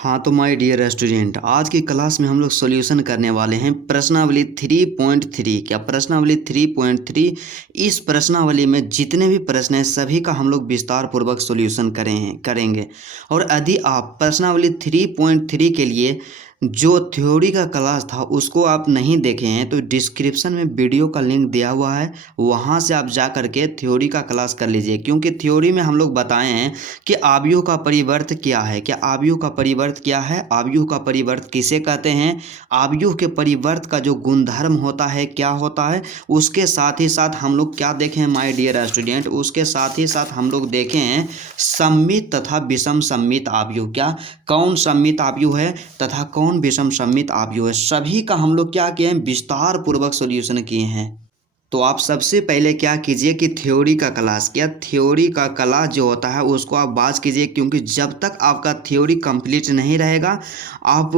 हाँ तो my dear student, आज की क्लास में हम लोग सॉल्यूशन करने वाले हैं प्रश्नावली 3.3। क्या प्रश्नावली 3.3? इस प्रश्नावली में जितने भी प्रश्न हैं सभी का हम लोग विस्तार पूर्वक सॉल्यूशन करेंगे। और यदि आप प्रश्नावली 3.3 के लिए जो थ्योरी का क्लास था उसको आप नहीं देखे हैं तो डिस्क्रिप्शन में वीडियो का लिंक दिया हुआ है, वहाँ से आप जा करके थ्योरी का क्लास कर लीजिए। क्योंकि थ्योरी में हम लोग बताए हैं कि आव्यूह का परिवर्त क्या है। क्या आव्यूह का परिवर्त क्या है, आव्यूह का परिवर्त किसे कहते हैं, आव्यूह के परिवर्त का जो गुणधर्म होता है क्या होता है, उसके साथ ही साथ हम लोग क्या देखें माय डियर स्टूडेंट, उसके साथ ही साथ हम लोग देखें हैं सम्मित तथा विषम सम्मित आव्यूह। क्या कौन सम्मित आव्यूह है तथा कौन विषम सम्मित आव्यूह है, सभी का हम लोग क्या किए हैं, विस्तार पूर्वक सॉल्यूशन किए हैं। तो आप सबसे पहले क्या कीजिए कि थ्योरी का क्लास, क्या थ्योरी का क्लास जो होता है उसको आप बाज कीजिए। क्योंकि जब तक आपका थ्योरी कंप्लीट नहीं रहेगा आप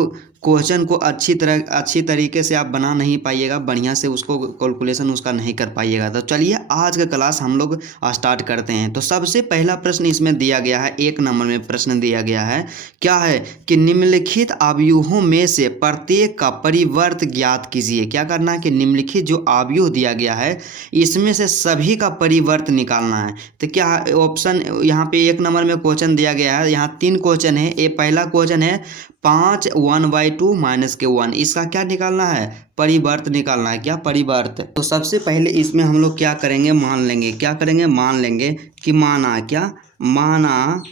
क्वेश्चन को अच्छी तरीके से आप बना नहीं पाइएगा, बढ़िया से उसको कैलकुलेशन उसका नहीं कर पाइएगा। तो चलिए आज का क्लास हम लोग स्टार्ट करते हैं। तो सबसे पहला प्रश्न इसमें दिया गया है, 1 नंबर में प्रश्न दिया गया है, क्या है कि निम्नलिखित अवयवों में से प्रत्येक का परिवर्त ज्ञात कीजिए। क्या करना है कि निम्नलिखित जो अवयव दिया गया है इसमें से सभी का परिवर्त निकालना है। तो क्या ऑप्शन यहाँ पे 1 नंबर में क्वेश्चन दिया गया है, यहाँ 3 क्वेश्चन है। ये पहला क्वेश्चन है 5 1/2 -1, इसका क्या निकालना है, परिवर्त निकालना है। क्या परिवर्त। तो सबसे पहले इसमें हम लोग क्या करेंगे, मान लेंगे, क्या करेंगे, मान लेंगे कि माना, क्या माना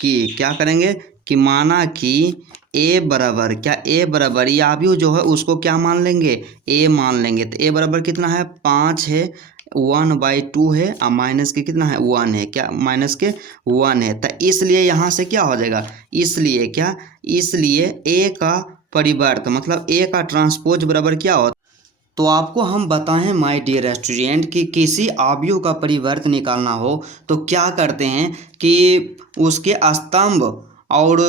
कि, क्या करेंगे कि माना कि ए बराबर, क्या ए बराबर, ये अवयव जो है उसको क्या मान लेंगे, ए मान लेंगे। तो ए बराबर कितना है, 5 है, 1/2 है और माइनस के कितना है, 1 है। क्या माइनस के 1 है। तो इसलिए यहाँ से क्या हो जाएगा, इसलिए क्या, इसलिए ए का परिवर्त मतलब ए का ट्रांसपोज बराबर क्या होता। तो आपको हम बताएं माय डियर स्टूडेंट कि किसी अवयव का परिवर्त निकालना हो तो क्या करते हैं कि उसके स्तंभ और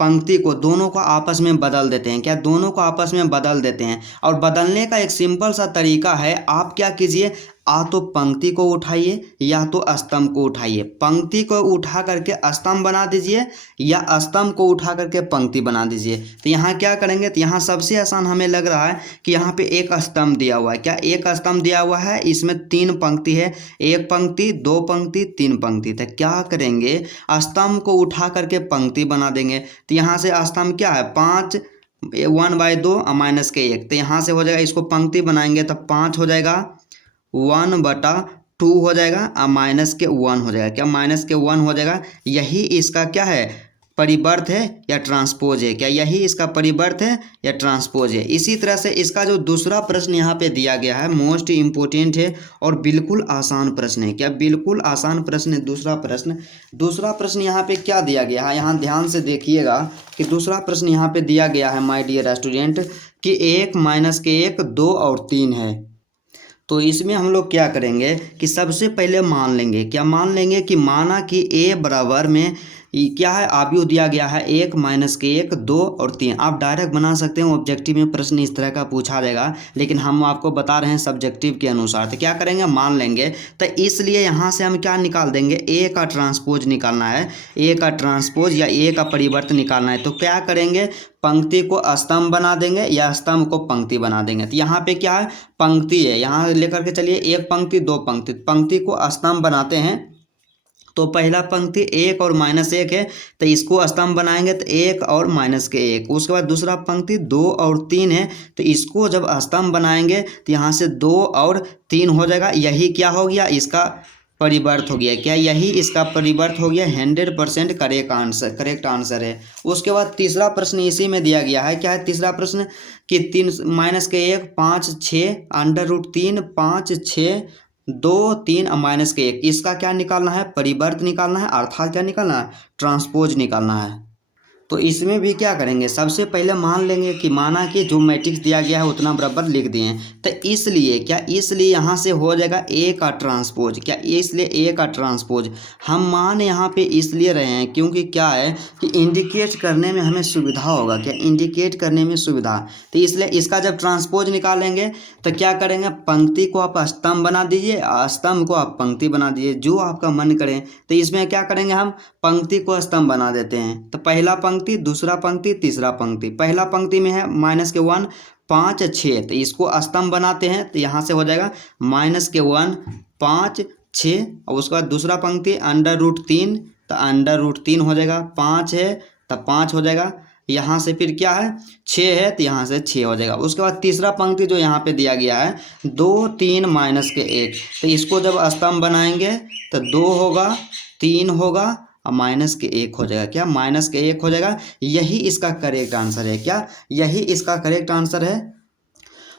पंक्ति को दोनों को आपस में बदल देते हैं। क्या दोनों को आपस में बदल देते हैं। और बदलने का एक सिंपल सा तरीका है, आप क्या कीजिए, आ तो पंक्ति को उठाइए या तो स्तंभ को उठाइए। पंक्ति को उठा करके स्तंभ बना दीजिए या स्तंभ को उठा करके पंक्ति बना दीजिए। तो यहाँ क्या करेंगे, तो यहाँ सबसे आसान हमें लग रहा है कि यहाँ पे एक स्तंभ दिया हुआ है। क्या एक स्तंभ दिया हुआ है, इसमें 3 पंक्ति है, 1 पंक्ति 2 पंक्ति 3 पंक्ति। तो क्या करेंगे, स्तंभ को उठा करके पंक्ति बना देंगे। तो यहाँ से स्तंभ क्या है, 5 1/2 माइनस के 1। तो यहाँ से हो जाएगा, इसको पंक्ति बनाएंगे तो 5 हो जाएगा, 1/2 हो जाएगा और माइनस के 1 हो जाएगा। क्या माइनस के 1 हो जाएगा। यही इसका क्या है, परिवर्त है या ट्रांसपोज है। क्या यही इसका परिवर्त है या ट्रांसपोज है। इसी तरह से इसका जो दूसरा प्रश्न यहाँ पे दिया गया है मोस्ट इम्पोर्टेंट है और बिल्कुल आसान प्रश्न है। क्या बिल्कुल आसान प्रश्न है। दूसरा प्रश्न यहाँ पे क्या दिया गया है, यहाँ ध्यान से देखिएगा कि दूसरा प्रश्न यहाँ पे दिया गया है माय डियर स्टूडेंट कि 1 माइनस के 1 2 और 3 है। तो इसमें हम लोग क्या करेंगे कि सबसे पहले मान लेंगे, क्या मान लेंगे कि माना कि ए बराबर में क्या है, अवयव दिया गया है 1 माइनस के 1 2 और 3। आप डायरेक्ट बना सकते हैं, ऑब्जेक्टिव में प्रश्न इस तरह का पूछा जाएगा, लेकिन हम आपको बता रहे हैं सब्जेक्टिव के अनुसार। तो क्या करेंगे, मान लेंगे। तो इसलिए यहाँ से हम क्या निकाल देंगे, ए का ट्रांसपोज निकालना है, ए का ट्रांसपोज या ए का परिवर्तन निकालना है। तो क्या करेंगे, पंक्ति को स्तंभ बना देंगे या स्तंभ को पंक्ति बना देंगे। तो यहाँ पे क्या है, पंक्ति है, यहाँ लेकर के चलिए 1 पंक्ति 2 पंक्ति, पंक्ति को स्तंभ बनाते हैं। तो पहला पंक्ति 1 और -1 है, तो इसको स्तंभ बनाएंगे तो 1 और माइनस के 1। उसके बाद दूसरा पंक्ति 2 और 3 है, तो इसको जब स्तंभ बनाएंगे तो यहाँ से 2 और 3 हो जाएगा। यही क्या हो गया, इसका परिवर्त हो गया। क्या यही इसका परिवर्त हो गया, 100% करेक्ट आंसर है। उसके बाद तीसरा प्रश्न इसी में दिया गया है। क्या है तीसरा प्रश्न कि 3 माइनस के 1 5 6 √3 5 6 2 3 माइनस के 1, इसका क्या निकालना है, परिवर्त निकालना है, अर्थात क्या निकालना है, ट्रांसपोज निकालना है। तो इसमें भी क्या करेंगे, सबसे पहले मान लेंगे कि माना कि जो मैट्रिक्स दिया गया है उतना बराबर लिख दिए हैं। तो इसलिए क्या, इसलिए यहाँ से हो जाएगा ए का ट्रांसपोज। क्या इसलिए ए का ट्रांसपोज हम मान यहाँ पे इसलिए रहे हैं क्योंकि क्या है कि इंडिकेट करने में हमें सुविधा होगा। क्या इंडिकेट करने में सुविधा, तो इसलिए इसका जब ट्रांसपोज निकालेंगे तो क्या करेंगे, पंक्ति को आप स्तंभ बना दीजिए, स्तंभ को आप पंक्ति बना दीजिए, जो आपका मन करे। तो इसमें क्या करेंगे, हम पंक्ति को स्तंभ बना देते हैं। तो पहला पंक्ति, दूसरा पंक्ति, तीसरा पंक्ति। पहला पंक्ति में है -1 5 6, तो इसको स्तंभ बनाते हैं। तो यहाँ से हो जाएगा -1 5 6, और उसके बाद दूसरा पंक्ति √3, तो √3 हो जाएगा। 5 है तो 5 हो जाएगा। यहाँ से फिर क्या है 6 है, तो यहाँ से 6 हो जाएगा। उसके बाद तीसरा पंक्ति जो यहाँ पे दिया गया है 2 3 -1, तो इसको जब स्तंभ बनाएंगे तो 2 होगा, 3 होगा और -1 हो जाएगा। क्या -1 हो जाएगा। यही इसका करेक्ट आंसर है। क्या यही इसका करेक्ट आंसर है।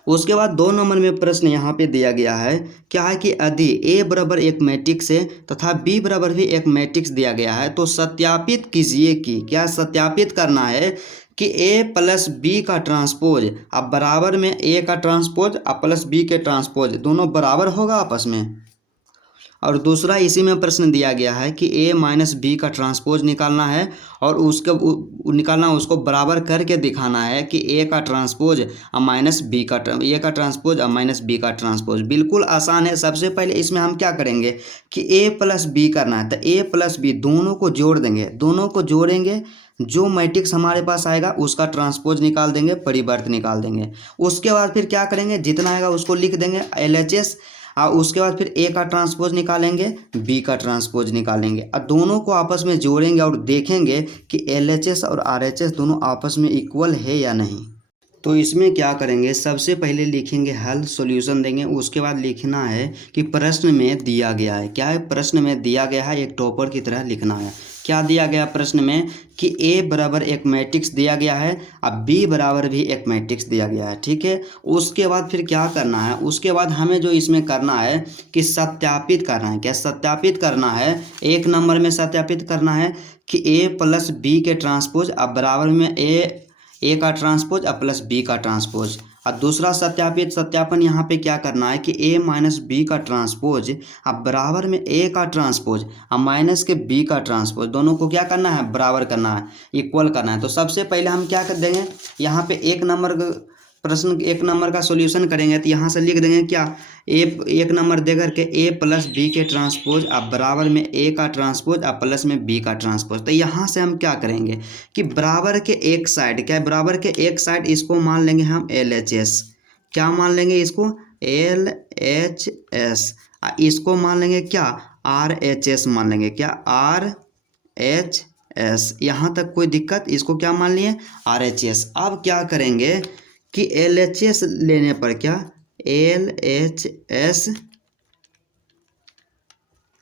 उसके बाद 2 नंबर में प्रश्न यहाँ पे दिया गया है, क्या है कि यदि A बराबर एक मैट्रिक्स है तथा B बराबर भी एक मैट्रिक्स दिया गया है, तो सत्यापित कीजिए कि, क्या सत्यापित करना है कि A प्लस B का ट्रांसपोज अब बराबर में A का ट्रांसपोज अब प्लस B के ट्रांसपोज दोनों बराबर होगा आपस में। और दूसरा इसी में प्रश्न दिया गया है कि A माइनस B का ट्रांसपोज निकालना है और उसको बराबर करके दिखाना है कि A का ट्रांसपोज और माइनस B का A का ट्रांसपोज और माइनस B का ट्रांसपोज। बिल्कुल आसान है। सबसे पहले इसमें हम क्या करेंगे कि A प्लस B करना है, तो A प्लस B दोनों को जोड़ देंगे। दोनों को जोड़ेंगे, जो मैट्रिक्स हमारे पास आएगा उसका ट्रांसपोज निकाल देंगे, परिवर्त निकाल देंगे। उसके बाद फिर क्या करेंगे, जितना आएगा उसको लिख देंगे LHS, और उसके बाद फिर A का ट्रांसपोज निकालेंगे, B का ट्रांसपोज निकालेंगे और दोनों को आपस में जोड़ेंगे और देखेंगे कि LHS और RHS दोनों आपस में इक्वल है या नहीं। तो इसमें क्या करेंगे, सबसे पहले लिखेंगे हल, सॉल्यूशन देंगे। उसके बाद लिखना है कि प्रश्न में दिया गया है। क्या है, प्रश्न में दिया गया है, एक टॉपर की तरह लिखना है। क्या दिया गया प्रश्न में कि A बराबर एक मैट्रिक्स दिया गया है, अब B बराबर भी एक मैट्रिक्स दिया गया है। ठीक है। उसके बाद फिर क्या करना है, उसके बाद हमें जो इसमें करना है कि सत्यापित करना है। क्या सत्यापित करना है, 1 नंबर में सत्यापित करना है कि A प्लस B के ट्रांसपोज अब बराबर में A का ट्रांसपोज और प्लस B का ट्रांसपोज। और दूसरा सत्यापन यहाँ पे क्या करना है कि A माइनस B का ट्रांसपोज अब बराबर में A का ट्रांसपोज और माइनस के B का ट्रांसपोज, दोनों को क्या करना है, बराबर करना है, इक्वल करना है। तो सबसे पहले हम क्या कर देंगे, यहाँ पे 1 नंबर का सॉल्यूशन करेंगे। तो यहाँ से लिख देंगे क्या, 1 नंबर दे करके A प्लस B के ट्रांसपोज अब बराबर में A का ट्रांसपोज और प्लस में B का ट्रांसपोज। तो यहाँ से हम क्या करेंगे कि बराबर के एक साइड, क्या बराबर के एक साइड इसको मान लेंगे हम LHS। क्या मान लेंगे इसको, LHS। इसको मान लेंगे क्या, RHS मान लेंगे। क्या, RHS। यहाँ तक कोई दिक्कत, इसको क्या मान लिए, RHS। अब क्या करेंगे कि LHS लेने पर, क्या LHS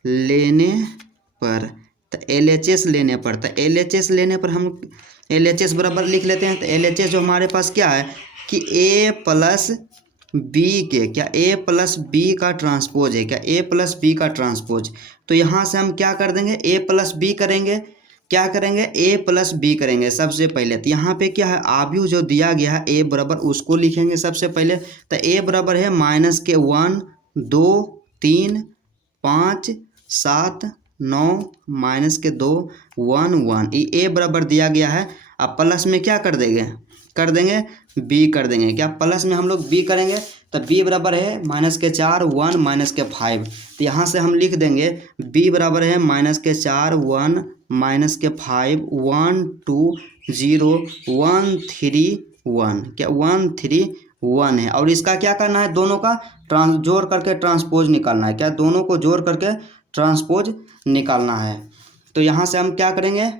लेने पर, तो LHS लेने पर, तो LHS लेने पर हम LHS बराबर लिख लेते हैं। तो LHS जो हमारे पास क्या है कि A प्लस B के, क्या A प्लस B का ट्रांसपोज है। क्या A प्लस B का ट्रांसपोज। तो यहाँ से हम क्या कर देंगे, A प्लस B करेंगे। क्या करेंगे, A प्लस B करेंगे सबसे पहले। तो यहाँ पे क्या है, आव्यूह जो दिया गया है A बराबर, उसको लिखेंगे सबसे पहले। तो A बराबर है -1 2 3 5 7 9 -2 1 1। ये A बराबर दिया गया है। अब प्लस में क्या कर देंगे B कर देंगे। क्या प्लस में हम लोग B करेंगे, तो B बराबर है -4 1 -5। तो यहाँ से हम लिख देंगे B बराबर है -4 1 -5 1 2 0 1 3 1। क्या 1 3 1 है। और इसका क्या करना है, दोनों का जोड़ करके ट्रांसपोज निकालना है। क्या, दोनों को जोड़ करके ट्रांसपोज निकालना है। तो यहाँ से हम क्या करेंगे,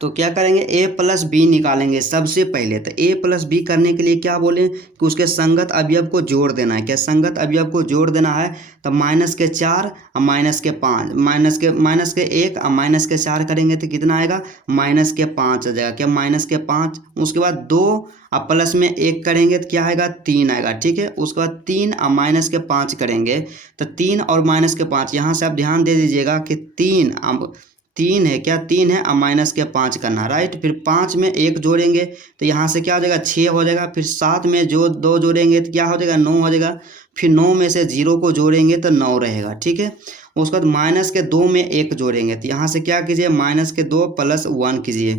तो क्या करेंगे, A प्लस B निकालेंगे सबसे पहले। तो A प्लस B करने के लिए क्या बोले कि उसके संगत अवयव को जोड़ देना है। क्या संगत अवयव को जोड़ देना है, तो -4 और -5, -1 और -4 करेंगे तो कितना आएगा, -5 आ जाएगा। क्या -5। उसके बाद 2 और प्लस में 1 करेंगे तो क्या आएगा, 3 आएगा। ठीक है। उसके बाद 3 और -5 करेंगे तो 3 और -5, यहाँ से आप ध्यान दे दीजिएगा कि 3 है। क्या 3 है और -5 करना, राइट। फिर 5 में 1 जोड़ेंगे तो यहाँ से क्या हो जाएगा, 6 हो जाएगा। फिर 7 में जो 2 जोड़ेंगे तो क्या हो जाएगा, 9 हो जाएगा। फिर 9 में से 0 को जोड़ेंगे तो 9 रहेगा। ठीक है। उसके बाद -2 में 1 जोड़ेंगे तो यहाँ से क्या कीजिए, -2 + 1 कीजिए।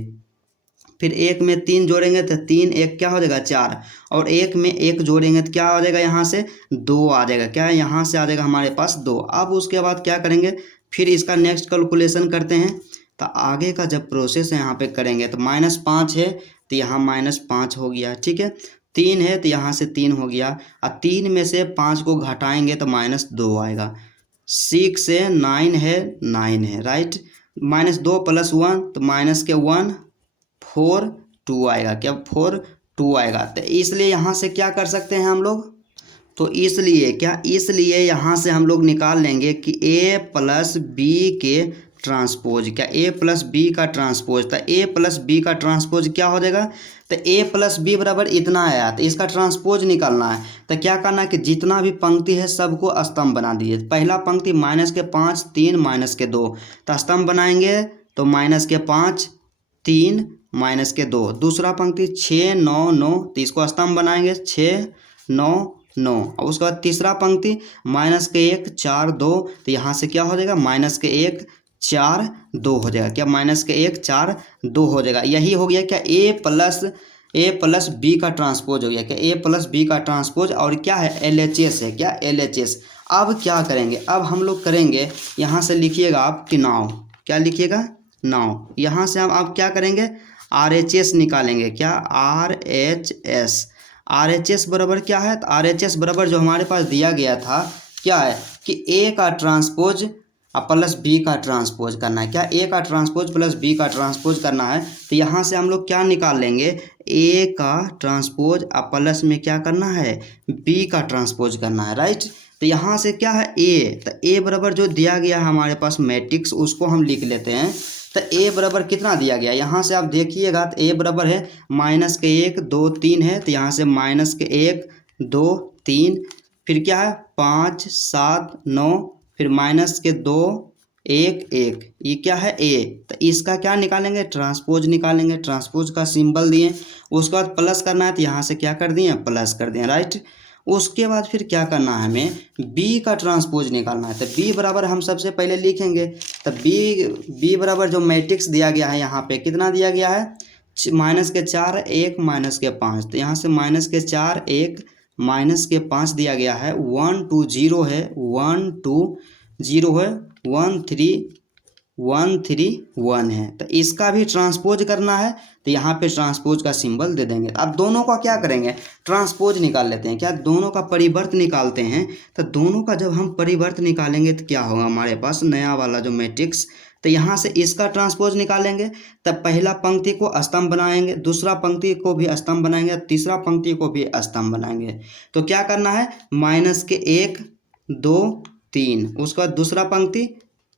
फिर 1 में 3 जोड़ेंगे तो 3 1 क्या हो जाएगा, 4। और 1 में 1 जोड़ेंगे तो क्या हो जाएगा, यहाँ से 2 आ जाएगा। क्या है, यहाँ से आ जाएगा हमारे पास 2। अब उसके बाद क्या करेंगे, फिर इसका नेक्स्ट कैलकुलेशन करते हैं। तो आगे का जब प्रोसेस यहाँ पे करेंगे तो -5 है तो यहाँ -5 हो गया, ठीक है। 3 है तो यहाँ से 3 हो गया, और 3 में से 5 को घटाएंगे तो -2 आएगा। 6 से 9 है, 9 है, राइट। -2 + 1 तो -1 4 2 आएगा, क्या 4 2 आएगा। तो इसलिए यहाँ से क्या कर सकते हैं हम लोग, तो इसलिए यहाँ से हम लोग निकाल लेंगे कि a + b के ट्रांसपोज, क्या a + b का ट्रांसपोज, तो a + b का ट्रांसपोज क्या हो जाएगा, तो a + b बराबर इतना आया, तो इसका ट्रांसपोज निकालना है। तो क्या करना है कि जितना भी पंक्ति है सबको स्तंभ बना दीजिए। पहला पंक्ति -5 3 -2, तो स्तंभ बनाएंगे तो -5 3 -2। दूसरा पंक्ति 6 9 9, तो इसको स्तंभ बनाएंगे 6 9 9। और उसके बाद तीसरा पंक्ति -1 4 2, तो यहाँ से क्या हो जाएगा -1 4 2 हो जाएगा, क्या -1 4 2 हो जाएगा। यही हो गया क्या a + b का ट्रांसपोज हो गया, क्या a + b का ट्रांसपोज, और क्या है LHS है, क्या LHS। अब क्या करेंगे, अब हम लोग करेंगे, यहाँ से लिखिएगा आप कि नाउ, क्या लिखिएगा नाउ। यहाँ से हम अब क्या करेंगे RHS निकालेंगे, क्या RHS बराबर क्या है, तो RHS बराबर जो हमारे पास दिया गया था क्या है कि a का ट्रांसपोज + b का ट्रांसपोज करना है, क्या a का ट्रांसपोज + b का ट्रांसपोज करना है। तो यहाँ से हम लोग क्या निकाल लेंगे, a का ट्रांसपोज प्लस में क्या करना है b का ट्रांसपोज करना है, राइट। तो यहाँ से क्या है a, तो a बराबर जो दिया गया है हमारे पास मैट्रिक्स उसको हम लिख लेते हैं। तो a बराबर कितना दिया गया, यहाँ से आप देखिएगा तो a बराबर है -1 2 3 है, तो यहाँ से -1 2 3, फिर क्या है 5 7 9, फिर -2 1 1, ये क्या है a। तो इसका क्या निकालेंगे ट्रांसपोज निकालेंगे, ट्रांसपोज का सिंबल दिए, उसके बाद प्लस करना है तो यहाँ से क्या कर दिए प्लस कर दिए, राइट। उसके बाद फिर क्या करना है हमें b का ट्रांसपोज निकालना है। तो b बराबर हम सबसे पहले लिखेंगे, तो b बराबर जो मैट्रिक्स दिया गया है यहाँ पे कितना दिया गया है -4 1 -5, तो यहाँ से -4 1 -5 दिया गया है, 1 2 0 है 1 2 0 है 1 3 1 3 1 है। तो इसका भी ट्रांसपोज करना है, तो यहाँ पे ट्रांसपोज का सिंबल दे देंगे। अब दोनों का क्या करेंगे ट्रांसपोज निकाल लेते हैं, क्या दोनों का परिवर्त निकालते हैं। तो दोनों का जब हम परिवर्त निकालेंगे तो क्या होगा हमारे पास नया वाला जो मैट्रिक्स, तो यहाँ से इसका ट्रांसपोज निकालेंगे, तब पहला पंक्ति को स्तंभ बनाएंगे, दूसरा पंक्ति को भी स्तंभ बनाएंगे, तीसरा पंक्ति को भी स्तंभ बनाएंगे। तो क्या करना है -1 2 3, उसके बाद दूसरा पंक्ति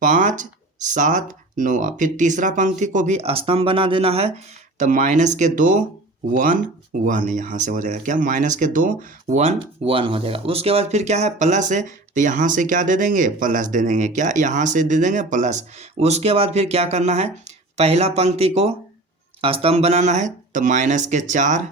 5 7 9, फिर तीसरा पंक्ति को भी स्तंभ बना देना है। तो -2 1 1 यहाँ से हो जाएगा, क्या -2 1 1 हो जाएगा। उसके बाद फिर क्या है प्लस है, तो यहाँ से क्या दे देंगे प्लस दे देंगे, क्या यहाँ से दे देंगे प्लस। उसके बाद फिर क्या करना है पहला पंक्ति को स्तंभ बनाना है, तो -4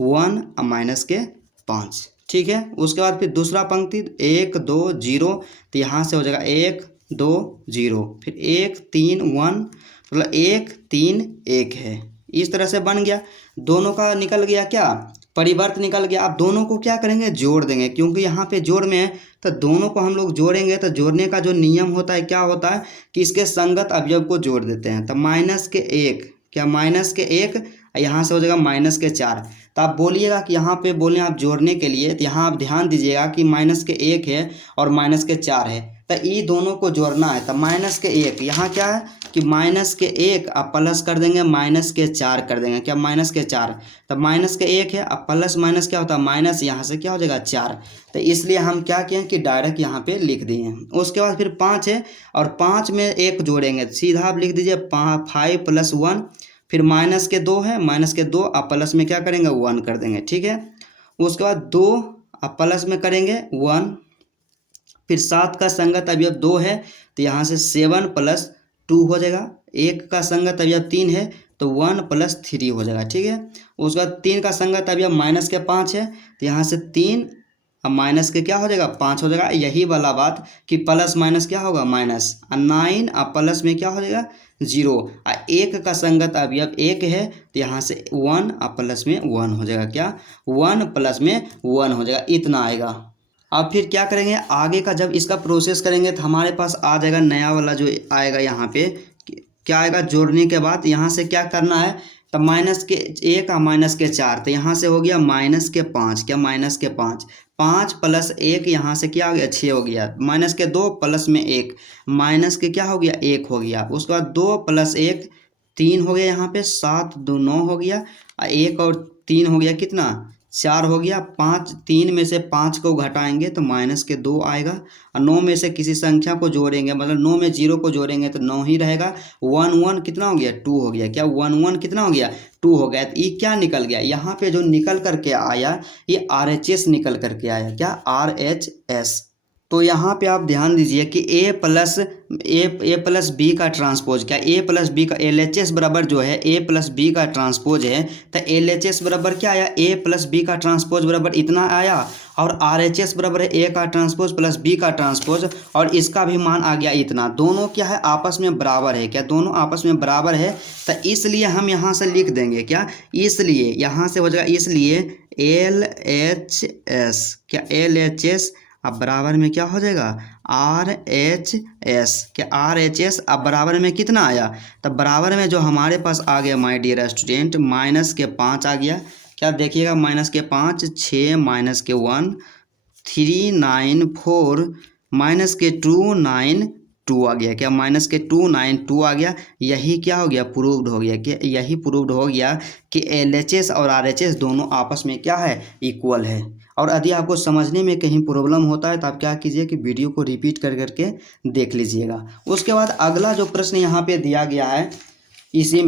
1 और -5, ठीक है। उसके बाद फिर दूसरा पंक्ति 1 2 0, तो यहाँ से हो जाएगा 1 2 0, फिर 1 3 1, मतलब 1 3 1 है। इस तरह से बन गया, दोनों का निकल गया क्या परिवर्त निकल गया। अब दोनों को क्या करेंगे जोड़ देंगे, क्योंकि यहाँ पे जोड़ में है तो दोनों को हम लोग जोड़ेंगे। तो जोड़ने का जो नियम होता है क्या होता है कि इसके संगत अवयव को जोड़ देते हैं। तो -1, क्या -1, यहाँ से हो जाएगा -4। तो आप बोलिएगा कि यहाँ पे बोले आप जोड़ने के लिए, तो यहाँ आप ध्यान दीजिएगा कि -1 है और -4 है, तो ये दोनों को जोड़ना है। तो -1 यहाँ क्या है कि -1 आप प्लस कर देंगे -4 कर देंगे, क्या -4, तो -1 है अब प्लस माइनस क्या होता है माइनस, यहाँ से क्या हो जाएगा 4। तो इसलिए हम क्या किए कि डायरेक्ट यहाँ पे लिख दिए हैं। उसके बाद फिर 5 है और 5 में 1 जोड़ेंगे, सीधा आप लिख दीजिए 5 + 1, फिर -2 है -2 आप प्लस में क्या करेंगे 1 कर देंगे, ठीक है। उसके बाद 2 आप प्लस में करेंगे 1, फिर 7 का संगत अवयव 2 है, तो यहाँ से 7 + 2 हो जाएगा। 1 का संगत अवयव 3 है तो 1 + 3 हो जाएगा, ठीक है। उसके बाद 3 का संगत अवयव -5 है, तो यहाँ से 3 अब माइनस के क्या हो जाएगा 5 हो जाएगा। यही वाला बात कि प्लस माइनस क्या होगा माइनस, 9 अब प्लस में क्या हो जाएगा 0। 1 का संगत अवयव 1 है, तो यहाँ से 1 अब प्लस में 1 हो जाएगा, क्या 1 + में 1 हो जाएगा, इतना आएगा। अब फिर क्या करेंगे आगे का जब इसका प्रोसेस करेंगे तो हमारे पास आ जाएगा नया वाला जो आएगा यहाँ पे क्या आएगा, जोड़ने के बाद यहाँ से क्या करना है, तो माइनस के 1 और माइनस के 4, तो यहाँ से हो गया माइनस के 5, क्या माइनस के 5, 5 प्लस 1 यहाँ से क्या हो गया 6 हो गया, माइनस के 2 प्लस में 1, माइनस के क्या हो गया 1 हो गया, उसके बाद 2 प्लस 1 3 हो गया, यहाँ पे 7 2 9 हो गया, 1 और 3 हो गया कितना 4 हो गया, 5 3 में से 5 को घटाएंगे तो माइनस के 2 आएगा, और 9 में से किसी संख्या को जोड़ेंगे, मतलब 9 में 0 को जोड़ेंगे तो 9 ही रहेगा, 1 1 कितना हो गया 2 हो गया, क्या 1 1 कितना हो गया 2 हो गया। तो ये क्या निकल गया, यहाँ पे जो निकल करके आया ये RHS निकल करके आया, क्या RHS। तो यहाँ पे आप ध्यान दीजिए कि a प्लस बी का ट्रांसपोज, क्या a प्लस बी का LHS बराबर जो है a प्लस बी का ट्रांसपोज है, तो LHS बराबर क्या आया, a प्लस बी का ट्रांसपोज बराबर इतना आया, और RHS बराबर है a का ट्रांसपोज प्लस b का ट्रांसपोज, और इसका भी मान आ गया इतना, दोनों क्या है आपस में बराबर है, क्या दोनों आपस में बराबर है, तो इसलिए हम यहाँ से लिख देंगे, क्या इसलिए यहाँ से हो जाएगा, इसलिए LHS, क्या LHS अब बराबर में क्या हो जाएगा RHS, क्या RHS अब बराबर में कितना आया, तब बराबर में जो हमारे पास आ गया माय डियर स्टूडेंट माइनस के 5 आ गया, क्या देखिएगा माइनस के 5 6 माइनस के 1 3 9 4 माइनस के 2 9 2 आ गया, क्या माइनस के 2 9 2 आ गया, यही क्या हो गया प्रूव्ड हो गया, कि यही प्रूव्ड हो गया कि LHS और RHS दोनों आपस में क्या है इक्वल है। और यदि आपको समझने में कहीं प्रॉब्लम होता है तो आप क्या कीजिए कि वीडियो को रिपीट कर करके देख लीजिएगा। उसके बाद अगला जो प्रश्न यहाँ पे दिया गया है, इसी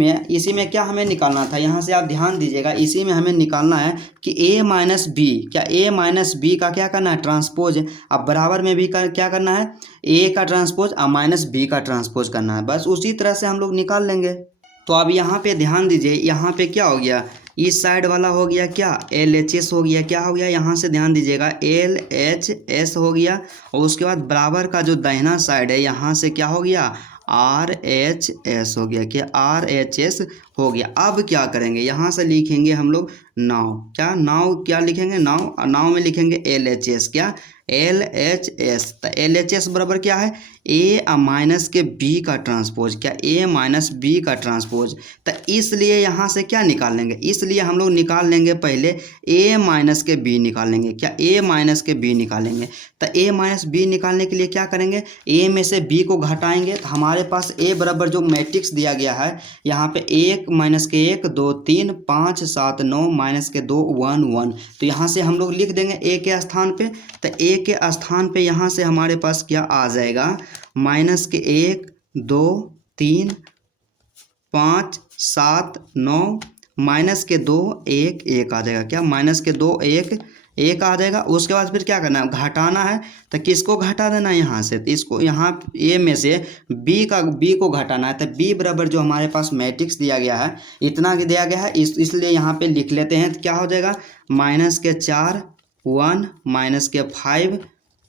में क्या हमें निकालना था, यहाँ से आप ध्यान दीजिएगा, इसी में हमें निकालना है कि a माइनस बी, क्या a माइनस बी का क्या करना है ट्रांसपोज, अब बराबर में भी क्या करना है a का ट्रांसपोज और माइनस बी का ट्रांसपोज करना है, बस उसी तरह से हम लोग निकाल लेंगे। तो अब यहाँ पे ध्यान दीजिए, यहाँ पे क्या हो गया, इस साइड वाला हो गया क्या LHS हो गया, क्या हो गया यहाँ से ध्यान दीजिएगा LHS हो गया, और उसके बाद बराबर का जो दाहिना साइड है यहाँ से क्या हो गया RHS हो गया, क्या RHS हो गया। अब क्या करेंगे, यहाँ से लिखेंगे हम लोग नाउ, क्या नाउ क्या लिखेंगे नाउ, नाउ में लिखेंगे LHS, क्या LHS, तो LHS बराबर क्या है a माइनस के b का ट्रांसपोज, क्या a माइनस b का ट्रांसपोज, तो इसलिए यहाँ से क्या निकाल लेंगे, इसलिए हम लोग निकाल लेंगे पहले a माइनस के b निकाल लेंगे, क्या a माइनस के b निकालेंगे, तो a माइनस b निकालने के लिए क्या करेंगे a में से b को घटाएंगे, तो हमारे पास a बराबर जो मैट्रिक्स दिया गया है यहाँ पे 1 माइनस के 1 2 3 5 7 9 माइनस के 2 1 1, तो यहाँ से हम लोग लिख देंगे a के स्थान पे, तो a के स्थान पे यहाँ से हमारे पास क्या आ जाएगा माइनस के 1 2 3 5 7 9 माइनस के 2 1 1 आ जाएगा, क्या माइनस के 2 1 1 आ जाएगा। उसके बाद फिर क्या करना है घटाना है, तो किसको घटा देना है यहाँ से, तो इसको यहाँ a में से b को घटाना है, तो b बराबर जो हमारे पास मैट्रिक्स दिया गया है इतना दिया गया है, इसलिए यहाँ पे लिख लेते हैं, तो क्या हो जाएगा माइनस के 4 1 माइनस के 5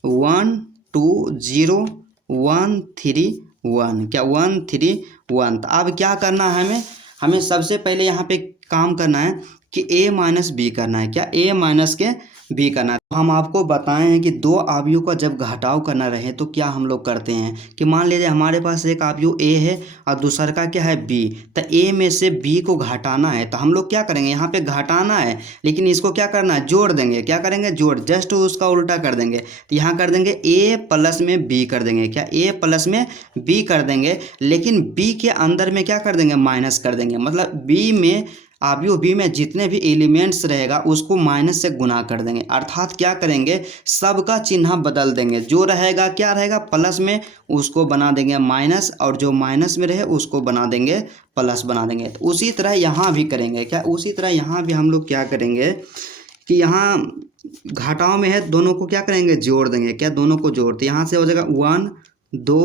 1 2 0 1 3 1, क्या 1 3 1। तो अब क्या करना है हमें सबसे पहले यहाँ पे काम करना है कि a माइनस बी करना है, क्या a माइनस के b करना है। तो हम आपको बताए हैं कि दो अवयव का जब घटाव करना रहे तो क्या हम लोग करते हैं कि मान लीजिए हमारे पास एक अवयव a है और दूसरा का क्या है b, तो a में से b को घटाना है, तो हम लोग क्या करेंगे यहाँ पे घटाना है, लेकिन इसको क्या करना है जोड़ देंगे, क्या करेंगे जोड़, जस्ट उसका उल्टा कर देंगे, तो यहाँ कर देंगे a प्लस में b कर देंगे, क्या a प्लस में b कर देंगे, लेकिन b के अंदर में क्या कर देंगे माइनस कर देंगे, मतलब b में अवयव b में जितने भी एलिमेंट्स रहेगा उसको माइनस से गुना कर देंगे, अर्थात क्या करेंगे सबका चिन्ह बदल देंगे, जो रहेगा क्या रहेगा प्लस में उसको बना देंगे माइनस, और जो माइनस में रहे उसको बना देंगे प्लस बना देंगे। तो उसी तरह यहाँ भी करेंगे, क्या उसी तरह यहाँ भी हम लोग क्या करेंगे कि यहाँ घटाव में है दोनों को क्या करेंगे जोड़ देंगे, क्या दोनों को जोड़ते यहाँ से हो जाएगा 1 2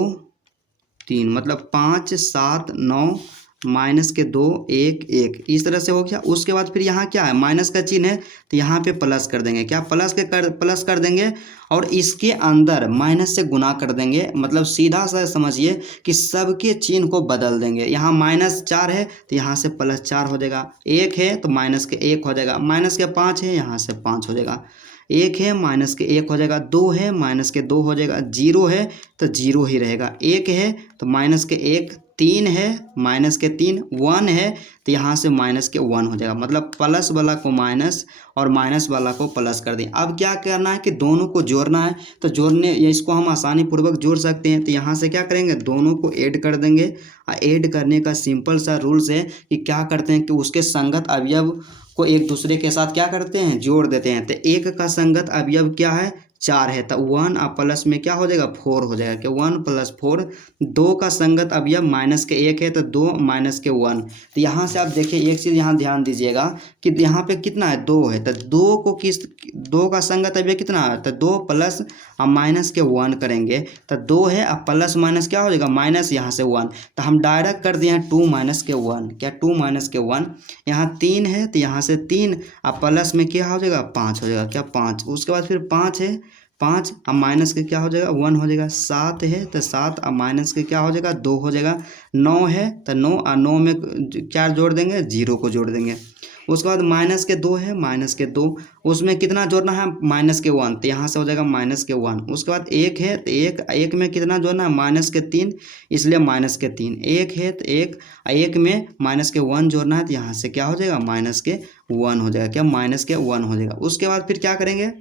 3, मतलब 5 7 9 माइनस के 2 1 1, इस तरह से हो गया। उसके बाद फिर यहाँ क्या है माइनस का चिन्ह है तो यहाँ पे प्लस कर देंगे, क्या प्लस कर देंगे, और इसके अंदर माइनस से गुना कर देंगे, मतलब सीधा सा समझिए कि सबके चिन्ह को बदल देंगे। यहाँ माइनस 4 है तो यहाँ से प्लस 4 हो जाएगा, 1 है तो माइनस के 1 हो जाएगा, माइनस के 5 है यहाँ से 5 हो जाएगा, 1 है माइनस के 1 हो जाएगा, 2 है माइनस के 2 हो जाएगा, 0 है तो 0 ही रहेगा, 1 है तो माइनस के 1 3 है माइनस के 3, 1 है तो यहाँ से माइनस के 1 हो जाएगा, मतलब प्लस वाला को माइनस और माइनस वाला को प्लस कर दें। अब क्या करना है कि दोनों को जोड़ना है, तो जोड़ने इसको हम आसानी पूर्वक जोड़ सकते हैं। तो यहाँ से क्या करेंगे, दोनों को ऐड कर देंगे। ऐड करने का सिंपल सा रूल्स है कि क्या करते हैं कि उसके संगत अवयव को एक दूसरे के साथ क्या करते हैं, जोड़ देते हैं। तो एक का संगत अवयव क्या है, 4 है, तो 1 और प्लस में क्या हो जाएगा, 4 हो जाएगा, कि 1 + 4। 2 का संगत अवयव माइनस के 1 है, तो 2 माइनस के 1। तो यहाँ से आप देखिए एक चीज़ यहाँ ध्यान दीजिएगा कि यहाँ पे कितना है, 2 है, तो 2 को दो का संगत अवयव कितना है, तो 2 प्लस और माइनस के 1 करेंगे, तो 2 है और प्लस माइनस क्या हो जाएगा, माइनस यहाँ से 1, तो हम डायरेक्ट कर दिए हैं 2 माइनस के 1, क्या 2 माइनस के 1। यहाँ 3 है तो यहाँ से 3 और प्लस में क्या हो जाएगा, 5 हो जाएगा, क्या 5। उसके बाद फिर 5 है, 5 अब माइनस के क्या हो जाएगा, 1 हो जाएगा। 7 है तो 7 अब माइनस के क्या हो जाएगा, 2 हो जाएगा। 9 है तो 9 और 9 में क्या जोड़ देंगे, 0 को जोड़ देंगे। उसके बाद माइनस के 2 है, माइनस के 2, उसमें कितना जोड़ना है, माइनस के 1, तो यहाँ से हो जाएगा माइनस के 1। उसके बाद 1 है तो 1 में कितना जोड़ना है, माइनस के 3, इसलिए माइनस के 3। 1 है तो 1 में माइनस के 1 जोड़ना है, तो यहाँ से क्या हो जाएगा, माइनस के 1 हो जाएगा, क्या माइनस के 1 हो जाएगा। उसके बाद फिर क्या करेंगे,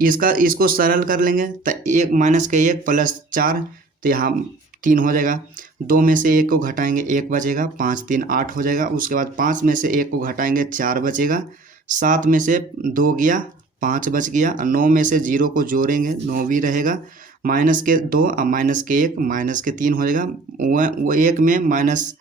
इसको सरल कर लेंगे, तो 1 माइनस के 1 प्लस 4, तो यहाँ 3 हो जाएगा। 2 में से 1 को घटाएंगे, 1 बचेगा, 5 3 8 हो जाएगा। उसके बाद 5 में से 1 को घटाएंगे, 4 बचेगा। 7 में से 2 गया, 5 बच गया। 9 में से 0 को जोड़ेंगे, 9 भी रहेगा। माइनस के 2 और माइनस के 1, माइनस के 3 हो जाएगा। वो 1 में माइनस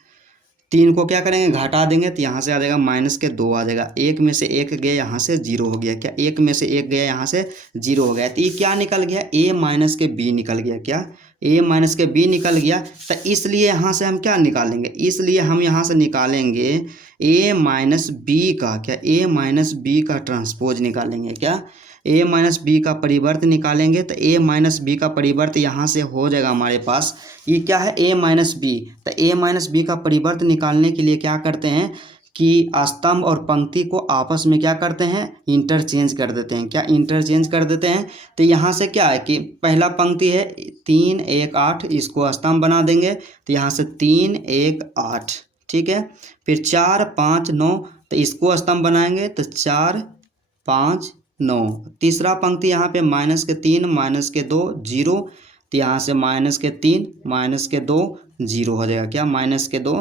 3 को क्या करेंगे, घटा देंगे, तो यहाँ से आ जाएगा माइनस के 2 आ जाएगा। 1 में से 1 गया, यहाँ से 0 हो गया, क्या 1 में से 1 गया, यहाँ से 0 हो गया। तो ये क्या निकल गया, a माइनस के b निकल गया, क्या a माइनस के b निकल गया। तो इसलिए यहाँ से हम क्या निकालेंगे, इसलिए हम यहाँ से निकालेंगे a माइनस b का, क्या a माइनस b का ट्रांसपोज निकालेंगे, क्या a माइनस बी का परिवर्त निकालेंगे। तो a माइनस बी का परिवर्त यहाँ से हो जाएगा हमारे पास, ये क्या है, a माइनस बी। तो a माइनस बी का परिवर्त निकालने के लिए क्या करते हैं कि स्तंभ और पंक्ति को आपस में क्या करते हैं, इंटरचेंज कर देते हैं, क्या इंटरचेंज कर देते हैं। तो यहाँ से क्या है कि पहला पंक्ति है 3 1 8, इसको स्तंभ बना देंगे, तो यहाँ से 3 1 8, ठीक है। फिर 4 5 9, तो इसको स्तंभ बनाएंगे, तो 4 5 9। तीसरा पंक्ति यहाँ पे माइनस के 3 माइनस के 2 0, तो यहाँ से माइनस के 3 माइनस के 2 0 हो जाएगा, क्या माइनस के 2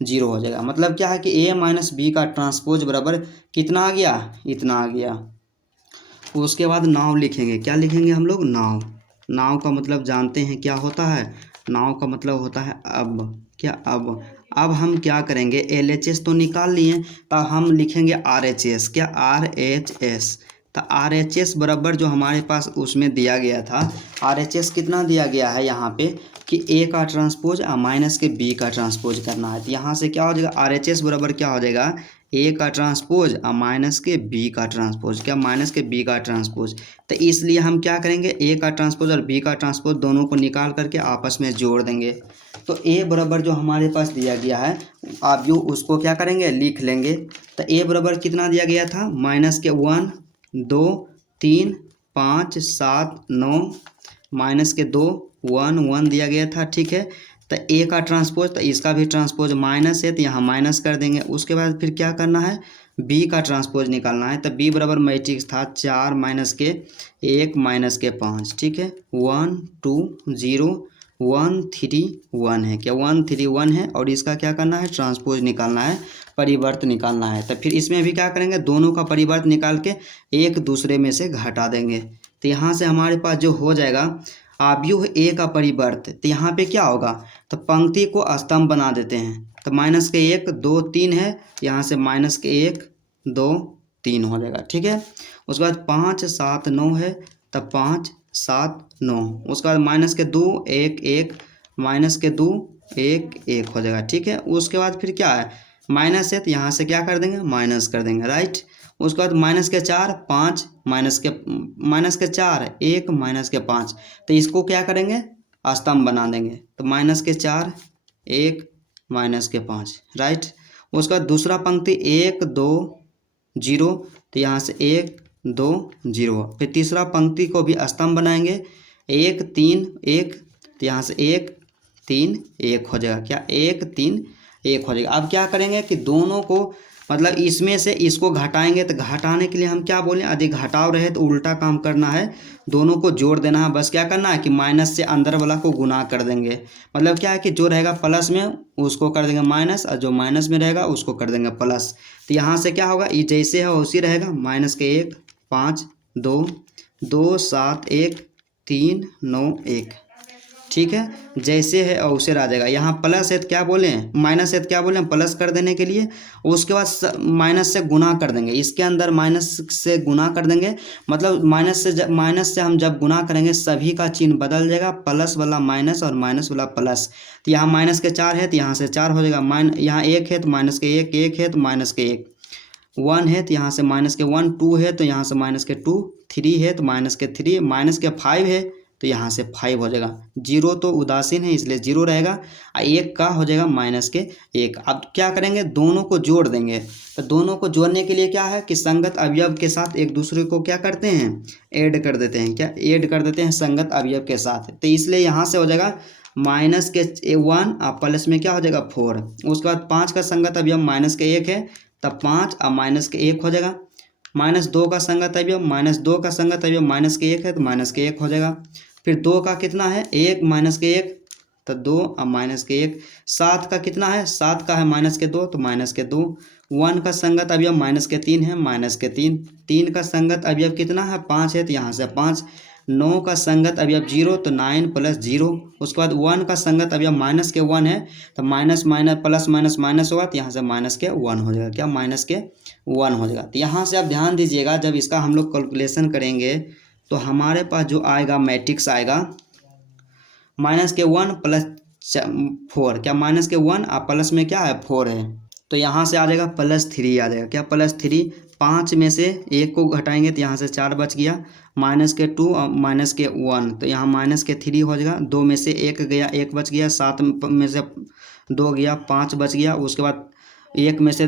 0 हो जाएगा। मतलब क्या है कि a माइनस बी का ट्रांसपोज बराबर कितना आ गया, इतना आ गया। उसके बाद नाव लिखेंगे, क्या लिखेंगे हम लोग, नाव। नाव का मतलब जानते हैं क्या होता है, नाव का मतलब होता है अब, क्या अब हम क्या करेंगे, LHS तो निकाल लिए, तब हम लिखेंगे RHS, क्या RHS। तो RHS बराबर जो हमारे पास उसमें दिया गया था, RHS कितना दिया गया है यहाँ पे कि a का ट्रांसपोज माइनस के b का ट्रांसपोज करना है। तो यहाँ से क्या हो जाएगा, RHS बराबर क्या हो जाएगा, a का ट्रांसपोज और माइनस के b का ट्रांसपोज, क्या माइनस के b का ट्रांसपोज। तो इसलिए हम क्या करेंगे, a का ट्रांसपोज और b का ट्रांसपोज दोनों को निकाल करके आपस में जोड़ देंगे। तो a बराबर जो हमारे पास दिया गया है, आप जो उसको क्या करेंगे, लिख लेंगे। तो a बराबर कितना दिया गया था, माइनस के 1 2 3 5 7 9, माइनस के 2 1 1 दिया गया था, ठीक है। तो a का ट्रांसपोज, तो इसका भी ट्रांसपोज माइनस है, तो यहाँ माइनस कर देंगे। उसके बाद फिर क्या करना है, b का ट्रांसपोज निकालना है। तो b बराबर मैट्रिक्स था 4 माइनस के 1 माइनस के 5, ठीक है। 1 2 0 1 3 1 है, क्या 1 3 1 है। और इसका क्या करना है, ट्रांसपोज निकालना है, परिवर्त निकालना है। तो फिर इसमें भी क्या करेंगे, दोनों का परिवर्त निकाल के एक दूसरे में से घटा देंगे। तो यहाँ से हमारे पास जो हो जाएगा आव्यूह a का परिवर्त, तो यहाँ पे क्या होगा, तो पंक्ति को स्तंभ बना देते हैं। तो माइनस के 1 2 3 है, यहाँ से माइनस के 1 2 3 हो जाएगा, ठीक है। उसके बाद 5 7 9 है, तब 5 7 9। उसके बाद माइनस के 2 1 1, माइनस के 2 1 1 हो जाएगा, ठीक है। उसके बाद फिर क्या है, माइनस है, तो यहाँ से क्या कर देंगे, माइनस कर देंगे, राइट। उसके बाद माइनस के 4 5, माइनस के 4 1, माइनस के 5, तो इसको क्या करेंगे, स्तंभ बना देंगे। तो माइनस के 4 1 माइनस के 5, राइट। उसके बाद दूसरा पंक्ति 1 2 0, तो यहाँ से 1 2 0। फिर तीसरा पंक्ति को भी स्तंभ बनाएंगे, 1 3 1, तो यहाँ से 1 3 1 हो जाएगा। क्या 1 3 1 हो जाएगा। अब क्या करेंगे कि दोनों को मतलब इसमें से इसको घटाएंगे, तो घटाने के लिए हम क्या बोलें, यदि घटाव रहे तो उल्टा काम करना है, दोनों को जोड़ देना है। बस क्या करना है कि माइनस से अंदर वाला को गुना कर देंगे। मतलब क्या है कि जो रहेगा प्लस में उसको कर देंगे माइनस, और जो माइनस में रहेगा उसको कर देंगे प्लस। तो यहाँ से क्या होगा, ये जैसे है वैसे रहेगा। माइनस के 1 5 2 2 7 1 3 9 1, ठीक है। जैसे है वैसे आ जाएगा। यहाँ प्लस है तो क्या बोलें, माइनस है तो क्या बोलें, प्लस कर देने के लिए। उसके बाद माइनस से गुना कर देंगे, इसके अंदर माइनस से गुना कर देंगे। मतलब माइनस से हम जब गुना करेंगे सभी का चिन्ह बदल जाएगा, प्लस वाला माइनस और माइनस वाला प्लस। तो यहाँ माइनस के 4 है तो यहाँ से 4 हो जाएगा। यहाँ 1 है तो माइनस के 1, 1 है तो माइनस के 1, 1 है तो यहाँ से माइनस के 1, 2 है तो यहाँ से माइनस के 2, 3 है तो माइनस के 3, माइनस के 5 है तो यहाँ से 5 हो जाएगा। 0 तो उदासीन है इसलिए 0 रहेगा, और 1 का हो जाएगा माइनस के 1। अब क्या करेंगे, दोनों को जोड़ देंगे। तो दोनों को जोड़ने के लिए क्या है कि संगत अवयव के साथ एक दूसरे को क्या करते हैं, ऐड कर देते हैं। क्या ऐड कर देते हैं संगत अवयव के साथ। तो इसलिए यहाँ से हो जाएगा माइनस के 1 और प्लस में क्या हो जाएगा 4। उसके बाद 5 का संगत अवयव माइनस के 1 है, तब 5 और माइनस के 1 हो जाएगा। -2 का संगत अवयव -2 का संगत अवयव माइनस के 1 है तो माइनस के 1 हो जाएगा। फिर 2 का कितना है 1 माइनस के 1 तो 2 और माइनस के 1। 7 का कितना है, 7 का है माइनस के 2 तो माइनस के 2। 1 का संगत अवयव माइनस के 3 है, माइनस के 3। 3 का संगत अवयव कितना है 5 है तो यहाँ से 5। 9 का संगत अवयव 0 तो 9 + 0। उसके बाद 1 का संगत अवयव माइनस के 1 है तो minus minus plus minus minus होगा तो यहाँ से माइनस के 1 हो जाएगा। क्या माइनस के 1 हो जाएगा। तो यहाँ से आप ध्यान दीजिएगा, जब इसका हम लोग कैलकुलेशन करेंगे तो हमारे पास जो आएगा मैट्रिक्स आएगा -1 + 4। क्या -1 और प्लस में क्या है 4 है, तो यहाँ से आ जाएगा +3 आ जाएगा। क्या +3। 5 में से 1 को घटाएंगे तो यहाँ से 4 बच गया, -2 और -1 तो यहाँ -3 हो जाएगा। 2 में से 1 गया, 1 बच गया। 7 में से 2 गया, 5 बच गया। उसके बाद 1 में से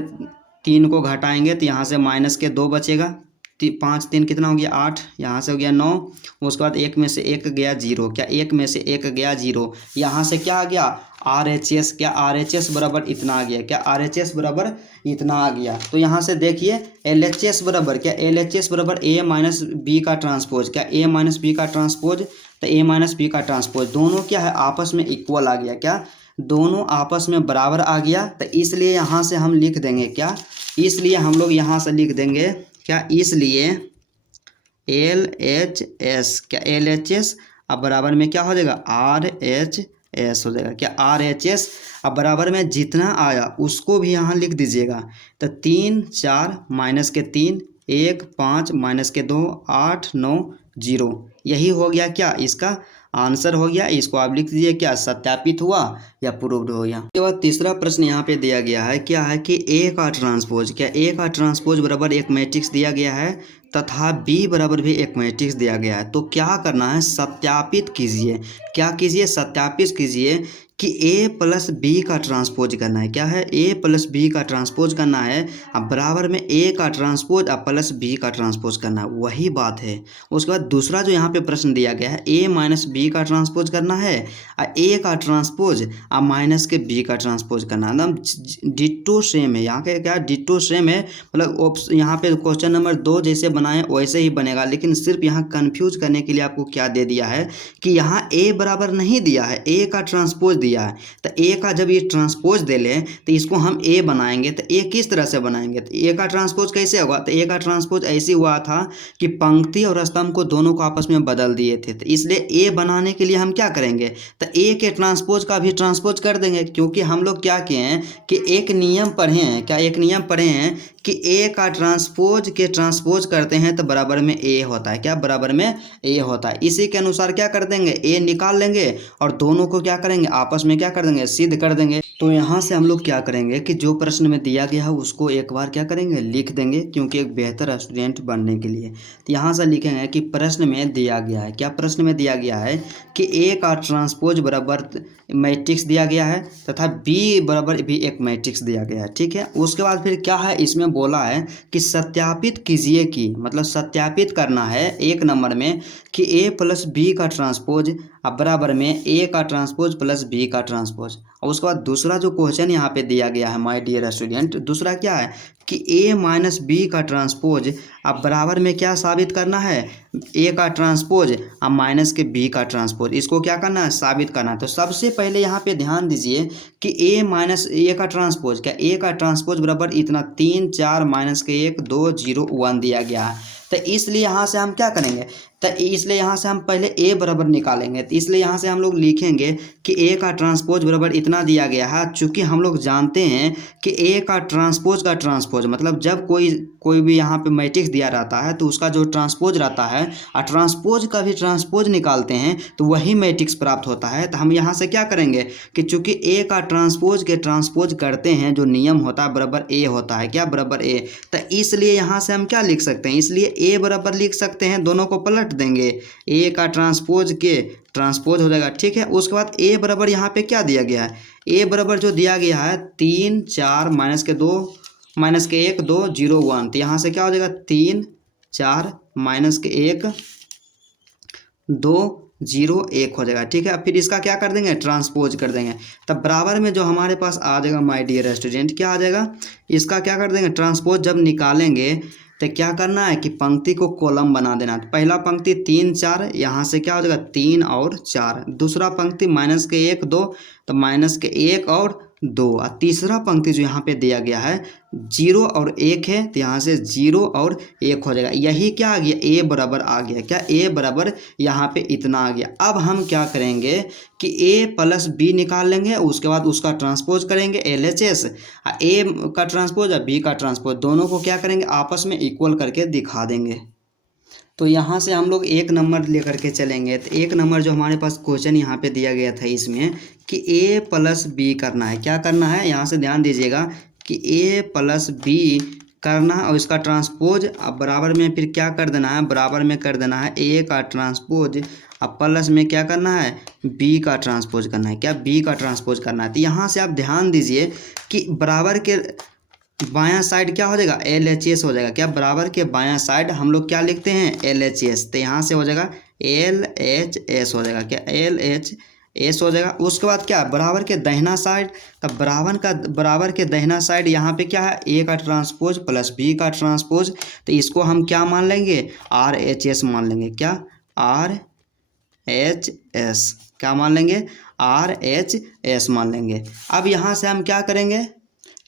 3 को घटाएंगे तो यहाँ से -2 बचेगा। 5 3 कितना हो गया 8, यहाँ से हो गया 9। उसके बाद 1 में से 1 गया 0। क्या 1 में से 1 गया 0, यहाँ से क्या आ गया RHS। क्या RHS बराबर इतना आ गया। क्या RHS बराबर इतना आ गया। तो यहाँ से देखिए LHS बराबर क्या, LHS बराबर A - B का ट्रांसपोज। क्या A - B का ट्रांसपोज, तो A - B का ट्रांसपोज दोनों क्या है आपस में इक्वल आ गया। क्या दोनों आपस में बराबर आ गया। तो इसलिए यहाँ से हम लिख देंगे क्या, इसलिए हम लोग यहाँ से लिख देंगे क्या, इसलिए LHS। क्या LHS अब बराबर में क्या हो जाएगा RHS हो जाएगा। क्या RHS अब बराबर में जितना आया उसको भी यहाँ लिख दीजिएगा। तो 3 4 -3 1 5 -2 8 9 0, यही हो गया क्या इसका आंसर हो गया। इसको आप लिख दीजिए क्या सत्यापित हुआ या प्रूव्ड हो गया। उसके बाद तीसरा प्रश्न यहाँ पे दिया गया है, क्या है कि A का ट्रांसपोज। क्या A का ट्रांसपोज बराबर एक मैट्रिक्स दिया गया है तथा B बराबर भी एक मैट्रिक्स दिया गया है। तो क्या करना है, सत्यापित कीजिए। क्या कीजिए, सत्यापित कीजिए कि A + B का ट्रांसपोज करना है। क्या है, A + B का ट्रांसपोज करना है। अब बराबर में A का ट्रांसपोज और प्लस B का ट्रांसपोज करना है, वही बात है। उसके बाद दूसरा जो यहाँ पे प्रश्न दिया गया है A - B का ट्रांसपोज करना है और A का ट्रांसपोज और माइनस के B का ट्रांसपोज करना है। एकदम डिट्टो सेम है, यहाँ के क्या डिट्टो सेम है। मतलब यहाँ पे क्वेश्चन नंबर 2 जैसे बनाए वैसे ही बनेगा, लेकिन सिर्फ यहाँ कन्फ्यूज करने के लिए आपको क्या दे दिया है कि यहाँ A बराबर नहीं दिया है, A का ट्रांसपोज दिया है। तो A का जब ये ट्रांसपोज दे लें तो इसको हम A बनाएंगे। तो A किस तरह से बनाएंगे, तो A का ट्रांसपोज कैसे होगा, तो A का ट्रांसपोज ऐसे हुआ था कि पंक्ति और स्तंभ को दोनों को आपस में बदल दिए थे। तो इसलिए A बनाने के लिए हम क्या करेंगे, तो A के ट्रांसपोज का भी ट्रांसपोज कर देंगे। क्योंकि हम लोग क्या किए हैं कि एक नियम पढ़े हैं। क्या एक नियम पढ़े हैं कि A का ट्रांसपोज के ट्रांसपोज करते हैं तो बराबर में A होता है। क्या बराबर में A होता है। इसी के अनुसार क्या कर देंगे, A निकाल लेंगे और दोनों को क्या करेंगे आपस में क्या कर देंगे सिद्ध कर देंगे। तो यहाँ से हम लोग क्या करेंगे कि जो प्रश्न में दिया गया है उसको एक बार क्या करेंगे लिख देंगे, क्योंकि एक बेहतर स्टूडेंट बनने के लिए। तो यहाँ से लिखेंगे कि प्रश्न में दिया गया है। क्या प्रश्न में दिया गया है कि A का ट्रांसपोज बराबर मैट्रिक्स दिया गया है तथा B बराबर भी एक मैट्रिक्स दिया गया है। ठीक है, उसके बाद फिर क्या है इसमें हमें बोला है कि सत्यापित कीजिए कि, मतलब सत्यापित करना है 1 नंबर में कि ए प्लस बी का ट्रांसपोज अब बराबर में ए का ट्रांसपोज प्लस बी का ट्रांसपोज। और उसके बाद दूसरा जो क्वेश्चन यहाँ पे दिया गया है माय डियर स्टूडेंट, दूसरा क्या है कि ए माइनस बी का ट्रांसपोज अब बराबर में क्या साबित करना है, ए का ट्रांसपोज अब माइनस के बी का ट्रांसपोज। इसको क्या करना है, साबित करना है। तो सबसे पहले यहाँ पे ध्यान दीजिए कि ए माइनस ए का ट्रांसपोज, क्या ए का ट्रांसपोज बराबर इतना 3 4 माइनस के 1 2 0 1 दिया गया है। तो इसलिए यहाँ से हम क्या करेंगे, तो इसलिए यहाँ से हम पहले ए बराबर निकालेंगे। तो इसलिए यहाँ से हम लोग लिखेंगे कि ए का ट्रांसपोज बराबर इतना दिया गया है। चूँकि हम लोग जानते हैं कि ए का ट्रांसपोज मतलब जब कोई भी यहाँ पे मैट्रिक्स दिया रहता है तो उसका जो ट्रांसपोज रहता है और ट्रांसपोज का भी ट्रांसपोज निकालते हैं तो वही मैट्रिक्स प्राप्त होता है। तो हम यहाँ से क्या करेंगे कि चूँकि ए का ट्रांसपोज के ट्रांसपोज करते हैं, जो नियम होता है बराबर ए होता है, क्या बराबर ए। तो इसलिए यहाँ से हम क्या लिख सकते हैं, इसलिए ए बराबर लिख सकते हैं, दोनों को पलट देंगे, ए का ट्रांसपोज के ट्रांसपोज हो जाएगा। ठीक है, उसके बाद ए बराबर यहाँ पे क्या दिया गया है, ए बराबर जो दिया गया है 3 4 माइनस के 2 माइनस के 1 2 0 1। तो यहाँ से क्या हो जाएगा 3 4 माइनस के 1 2 0 1 हो जाएगा। ठीक है, फिर इसका क्या कर देंगे, ट्रांसपोज कर देंगे। तब बराबर में जो हमारे पास आ जाएगा माय डियर स्टूडेंट, क्या आ जाएगा, इसका क्या कर देंगे, ट्रांसपोज जब निकालेंगे तो क्या करना है कि पंक्ति को कॉलम बना देना। तो पहला पंक्ति 3 4, यहाँ से क्या हो जाएगा 3 और 4। दूसरा पंक्ति माइनस के 1 2, तो माइनस के 1 और 2। और तीसरा पंक्ति जो यहाँ पे दिया गया है 0 और 1 है, तो यहाँ से 0 और 1 हो जाएगा। यही क्या आ गया, ए बराबर आ गया, क्या ए बराबर यहाँ पे इतना आ गया। अब हम क्या करेंगे कि ए प्लस बी निकाल लेंगे, उसके बाद उसका ट्रांसपोज करेंगे LHS, ए का ट्रांसपोज और बी का ट्रांसपोज दोनों को क्या करेंगे, आपस में इक्वल करके दिखा देंगे। तो यहाँ से हम लोग 1 नंबर लेकर के चलेंगे। तो 1 नंबर जो हमारे पास क्वेश्चन यहाँ पे दिया गया था इसमें कि ए प्लस बी करना है, क्या करना है, यहाँ से ध्यान दीजिएगा कि ए प्लस बी करना है और इसका ट्रांसपोज अब बराबर में फिर क्या कर देना है, बराबर में कर देना है ए का ट्रांसपोज अब प्लस में क्या करना है, बी का ट्रांसपोज करना है, क्या बी का ट्रांसपोज करना है। तो यहाँ से आप ध्यान दीजिए कि बराबर के बायां साइड क्या हो जाएगा, LHS हो जाएगा, क्या बराबर के बायां साइड हम लोग क्या लिखते हैं, LHS। तो यहाँ से हो जाएगा LHS हो जाएगा, क्या LHS हो जाएगा। उसके बाद क्या बराबर के दाहिना साइड, तब बराबर के दाहिना साइड यहाँ पे क्या है, ए का ट्रांसपोज प्लस बी का ट्रांसपोज। तो इसको हम क्या मान लेंगे, RHS मान लेंगे, क्या RHS क्या मान लेंगे, RHS मान लेंगे। अब यहाँ से हम क्या करेंगे,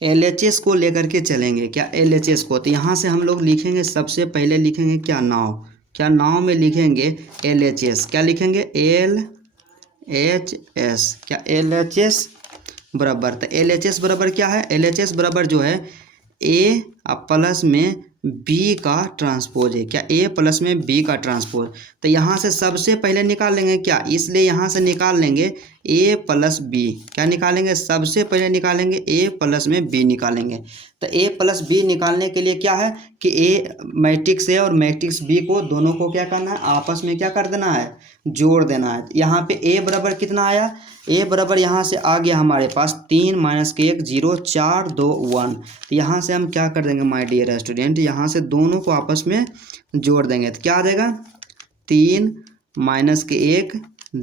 LHS को लेकर के चलेंगे, क्या LHS को। तो यहाँ से हम लोग लिखेंगे, सबसे पहले लिखेंगे क्या नाव, क्या नाव में लिखेंगे LHS, क्या लिखेंगे LHS, क्या LHS बराबर। तो LHS बराबर क्या है, LHS बराबर जो है ए प्लस में बी का ट्रांसपोज है, क्या ए प्लस में बी का ट्रांसपोज। तो यहाँ से सबसे पहले निकाल लेंगे क्या, इसलिए यहाँ से निकाल लेंगे ए प्लस बी, क्या निकालेंगे, सबसे पहले निकालेंगे ए प्लस में बी निकालेंगे। तो ए प्लस बी निकालने के लिए क्या है कि ए मैट्रिक्स ए और मैट्रिक्स बी को दोनों को क्या करना है, आपस में क्या कर देना है, जोड़ देना है। यहाँ पे ए बराबर कितना आया, ए बराबर यहाँ से आ गया हमारे पास 3 माइनस के 1 0 4 2 1। तो यहाँ से हम क्या कर देंगे माय डियर स्टूडेंट, यहाँ से दोनों को आपस में जोड़ देंगे। तो क्या आ जाएगा 3 माइनस के 1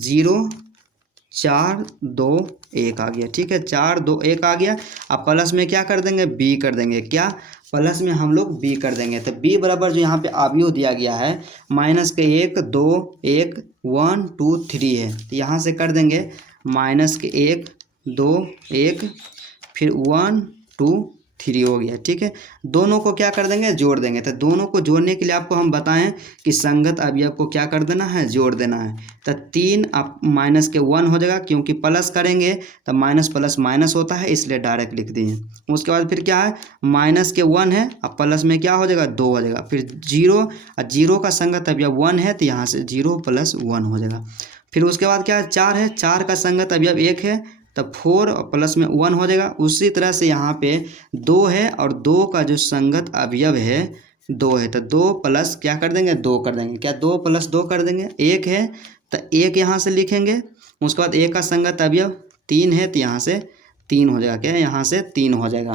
0 4 2 1 आ गया। ठीक है, 4 2 1 आ गया। अब प्लस में क्या कर देंगे, बी कर देंगे, क्या प्लस में हम लोग बी कर देंगे। तो बी बराबर जो यहाँ पे अवयव दिया गया है माइनस के 1 2 1 1 2 3 है। तो यहाँ से कर देंगे माइनस के 1 2 1 फिर 1 2 3 हो गया। ठीक है, दोनों को क्या कर देंगे, जोड़ देंगे। तो दोनों को जोड़ने के लिए आपको हम बताएं कि संगत अवयव को क्या कर देना है, जोड़ देना है। तो 3 अब माइनस के 1 हो जाएगा, क्योंकि प्लस करेंगे तो माइनस प्लस माइनस होता है, इसलिए डायरेक्ट लिख दिए। उसके बाद फिर क्या है, माइनस के 1 है, अब प्लस में क्या हो जाएगा 2 हो जाएगा। फिर 0 और 0 का संगत अवयव 1 है, तो यहाँ से 0 + 1 हो जाएगा। फिर उसके बाद क्या है, 4 है, 4 का संगत अवयव 1 है, तब 4 प्लस में 1 हो जाएगा। उसी तरह से यहाँ पे 2 है और 2 का जो संगत अवयव है 2 है, तो 2 प्लस क्या कर देंगे, 2 कर देंगे, क्या 2 + 2 कर देंगे। 1 है तो 1 यहाँ से लिखेंगे। उसके बाद 1 का संगत अवयव 3 है, तो यहाँ से 3 हो जाएगा, क्या यहाँ से 3 हो जाएगा।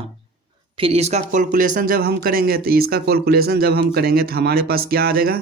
फिर इसका कैलकुलेशन जब हम करेंगे तो हमारे पास क्या आ जाएगा,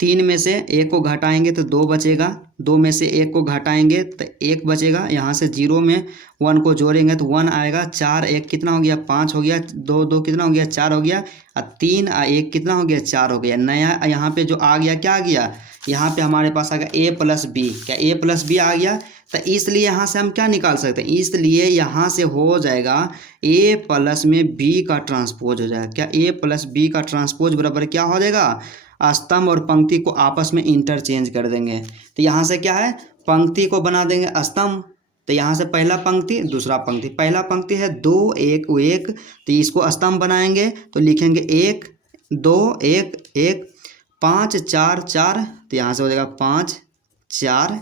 3 में से 1 को घटाएंगे तो 2 बचेगा, 2 में से 1 को घटाएंगे तो 1 बचेगा, यहाँ से 0 में 1 को जोड़ेंगे तो 1 आएगा, 4 1 कितना हो गया 5 हो गया, 2 2 कितना हो गया 4 हो गया, और 3 1 कितना हो गया 4 हो गया। नया यहाँ पे जो आ गया, क्या आ गया, यहाँ पे हमारे पास आ गया a प्लस बी, क्या a प्लस बी आ गया। तो इसलिए यहाँ से हम क्या निकाल सकते हैं, इसलिए यहाँ से हो जाएगा a प्लस में b का ट्रांसपोज हो जाएगा। क्या a प्लस बी का ट्रांसपोज बराबर क्या हो जाएगा, स्तंभ और पंक्ति को आपस में इंटरचेंज कर देंगे। तो यहाँ से क्या है, पंक्ति को बना देंगे स्तंभ, तो यहाँ से पहला पंक्ति दूसरा पंक्ति, पहला पंक्ति है 2 1 1, तो इसको स्तंभ बनाएंगे तो लिखेंगे 1 2 1 1 5 4 4, तो यहाँ से हो जाएगा 5 4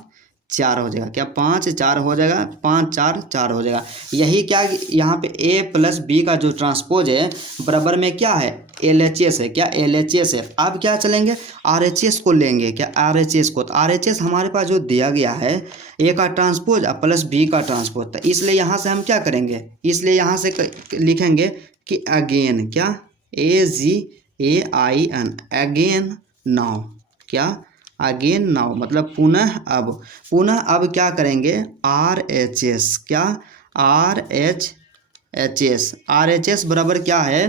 4 हो जाएगा। क्या 5 4 हो जाएगा, 5 4 4 हो जाएगा। यही क्या यहाँ पे a प्लस बी का जो ट्रांसपोज है बराबर में क्या है, LHS है। क्या LHS है। अब क्या चलेंगे, RHS को लेंगे। क्या RHS को, तो RHS हमारे पास जो दिया गया है a का ट्रांसपोज प्लस b का ट्रांसपोज, तो इसलिए यहाँ से हम क्या करेंगे, इसलिए यहाँ से लिखेंगे कि अगेन, क्या AGAIN अगेन नाउ, क्या अगेन नाउ मतलब पुनः अब क्या करेंगे, RHS, क्या RHS बराबर क्या है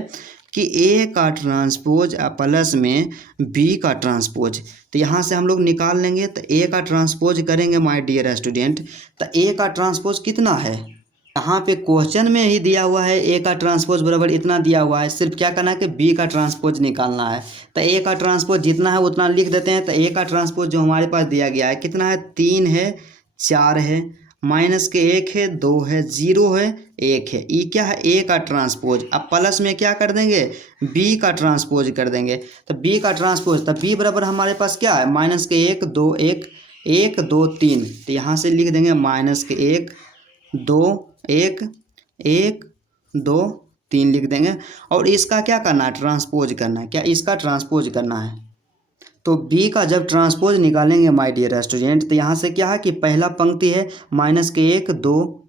कि a का ट्रांसपोज प्लस में b का ट्रांसपोज, तो यहाँ से हम लोग निकाल लेंगे। तो a का ट्रांसपोज करेंगे माय डियर स्टूडेंट, तो a का ट्रांसपोज कितना है, यहाँ पे क्वेश्चन में ही दिया हुआ है a का ट्रांसपोज बराबर इतना दिया हुआ है, सिर्फ क्या करना है कि b का ट्रांसपोज निकालना है। तो a का ट्रांसपोज जितना है उतना लिख देते हैं। तो a का ट्रांसपोज जो हमारे पास दिया गया है कितना है, 3 है 4 है, माइनस के 1 है 2 है 0 है 1 है, ये क्या है a का ट्रांसपोज। अब प्लस में क्या कर देंगे, b का ट्रांसपोज कर देंगे। तो b का ट्रांसपोज, तो b बराबर हमारे पास क्या है, माइनस के 1 2 1 1 2 3, तो यहाँ से लिख देंगे माइनस के 1 2 1 1 2 3 लिख देंगे। और इसका क्या करना है, ट्रांसपोज करना है। क्या इसका ट्रांसपोज करना है, तो b का जब ट्रांसपोज निकालेंगे माय डियर स्टूडेंट, तो यहाँ से क्या है कि पहला पंक्ति है माइनस के 1 2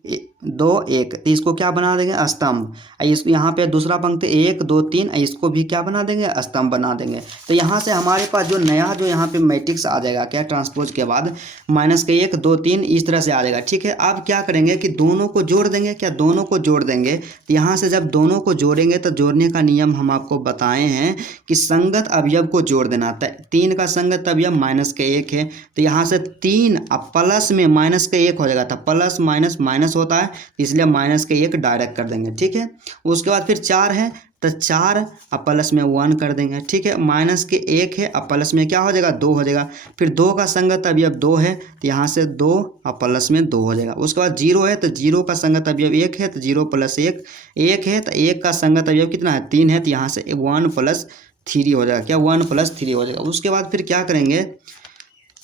2 1, तो इसको क्या बना देंगे, स्तंभ। इसको यहाँ पे दूसरा पंक्ति 1 2 3, इसको भी क्या बना देंगे, स्तंभ बना देंगे। तो यहाँ से हमारे पास जो नया जो यहाँ पे मैट्रिक्स आ जाएगा, क्या ट्रांसपोज के बाद माइनस के 1 2 3 इस तरह से आ जाएगा। ठीक है, अब क्या करेंगे कि दोनों को जोड़ देंगे। क्या दोनों को जोड़ देंगे, तो यहाँ से जब दोनों को जोड़ेंगे तो जोड़ने का नियम हम आपको बताए हैं कि संगत अवयव को जोड़ देना। 3 का संगत अवयव माइनस के 1 है, तो यहाँ से 3 अब प्लस में माइनस के 1 हो जाएगा, तो प्लस माइनस माइनस होता है, इसलिए माइनस के 1 डायरेक्ट कर देंगे। ठीक है, उसके बाद फिर 4 है, तो 4 अब प्लस में 1 कर देंगे। ठीक है, माइनस के 1 है, अब प्लस में क्या हो जाएगा, 2 हो जाएगा। फिर 2 का संगत अवयव 2 है, तो यहाँ से 2 अब प्लस में 2 हो जाएगा। उसके बाद 0 है, तो 0 का संगत अवयव 1 है, तो 0 प्लस 1 1 है, तो 1 का संगत अवयव कितना है, 3 है, तो यहाँ से 1 प्लस 3 हो जाएगा। क्या 1 प्लस 3 हो जाएगा। उसके बाद फिर क्या करेंगे,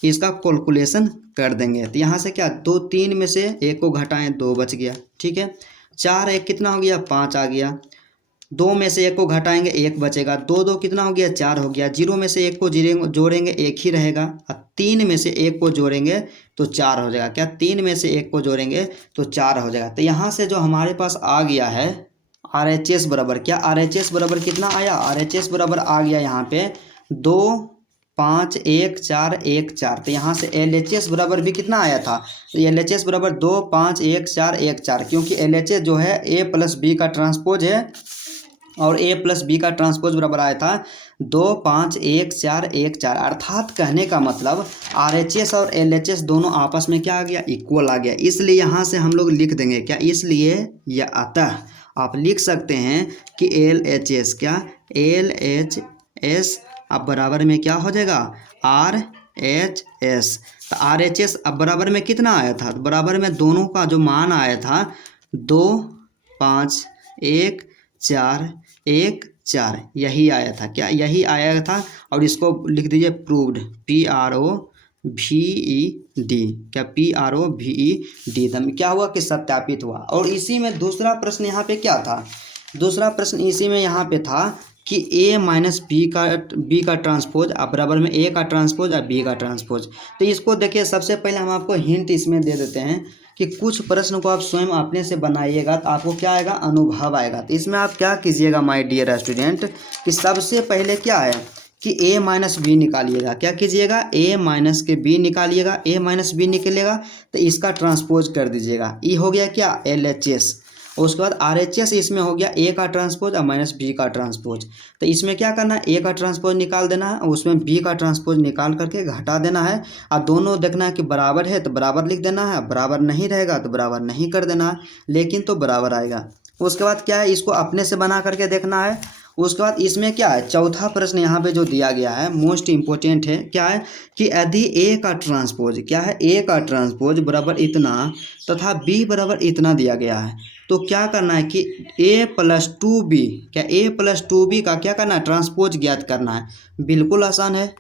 इसका कैलकुलेशन कर देंगे। तो यहाँ से क्या 2 3 में से 1 को घटाएं 2 बच गया। ठीक है, 4 1 कितना हो गया, 5 आ गया। 2 में से 1 को घटाएंगे 1 बचेगा, 2 2 कितना हो गया, 4 हो गया। 0 में से 1 को जोड़ेंगे 1 ही रहेगा, और 3 में से 1 को जोड़ेंगे तो 4 हो जाएगा। क्या 3 में से 1 को जोड़ेंगे तो 4 हो जाएगा। तो यहाँ से जो हमारे पास आ गया है RHS बराबर, क्या RHS बराबर कितना आया, RHS बराबर आ गया यहाँ पे 2 5 1 4 1 4, तो यहाँ से LHS बराबर भी कितना आया था, तो LHS बराबर 2 5 1 4 1 4, क्योंकि LHS जो है a प्लस बी का ट्रांसपोज है, और a प्लस बी का ट्रांसपोज बराबर आया था 2 5 1 4 1 4। अर्थात कहने का मतलब RHS और LHS दोनों आपस में क्या आ गया, इक्वल आ गया। इसलिए यहाँ से हम लोग लिख देंगे, क्या इसलिए या अतः आप लिख सकते हैं कि LHS, क्या LHS अब बराबर में क्या हो जाएगा, RHS। तो RHS अब बराबर में कितना आया था, तो बराबर में दोनों का जो मान आया था 2 5 1 4 1 4, यही आया था। क्या यही आया था, और इसको लिख दीजिए प्रूव्ड, PROVED, क्या PROVED, क्या हुआ कि सत्यापित हुआ। और इसी में दूसरा प्रश्न यहाँ पे क्या था, दूसरा प्रश्न इसी में यहाँ पे था कि a माइनस बी का ट्रांसपोज अब बराबर में a का ट्रांसपोज और b का ट्रांसपोज। तो इसको देखिए, सबसे पहले हम आपको हिंट इसमें दे देते हैं कि कुछ प्रश्न को आप स्वयं अपने से बनाइएगा तो आपको क्या आएगा, अनुभव आएगा। तो इसमें आप क्या कीजिएगा माय डियर स्टूडेंट कि सबसे पहले क्या है कि a माइनस बी निकालिएगा। क्या कीजिएगा, a माइनस के बी निकालिएगा। a माइनस बी निकलेगा तो इसका ट्रांसपोज कर दीजिएगा। ई हो गया क्या, LHS। और उसके बाद RHS इसमें हो गया a का ट्रांसपोज और माइनस बी का ट्रांसपोज। तो इसमें क्या करना है, a का ट्रांसपोज निकाल देना है और उसमें b का ट्रांसपोज निकाल करके घटा देना है। और दोनों देखना है कि बराबर है तो बराबर लिख देना है, बराबर नहीं रहेगा तो बराबर नहीं कर देना है, लेकिन तो बराबर आएगा। उसके बाद क्या है, इसको अपने से बना करके देखना है। उसके बाद इसमें क्या है, चौथा प्रश्न यहाँ पे जो दिया गया है मोस्ट इंपॉर्टेंट है। क्या है कि यदि a का ट्रांसपोज, क्या है, a का ट्रांसपोज बराबर इतना तथा b बराबर इतना दिया गया है, तो क्या करना है कि a प्लस 2b, क्या a प्लस 2b का क्या करना है, ट्रांसपोज ज्ञात करना है। बिल्कुल आसान है।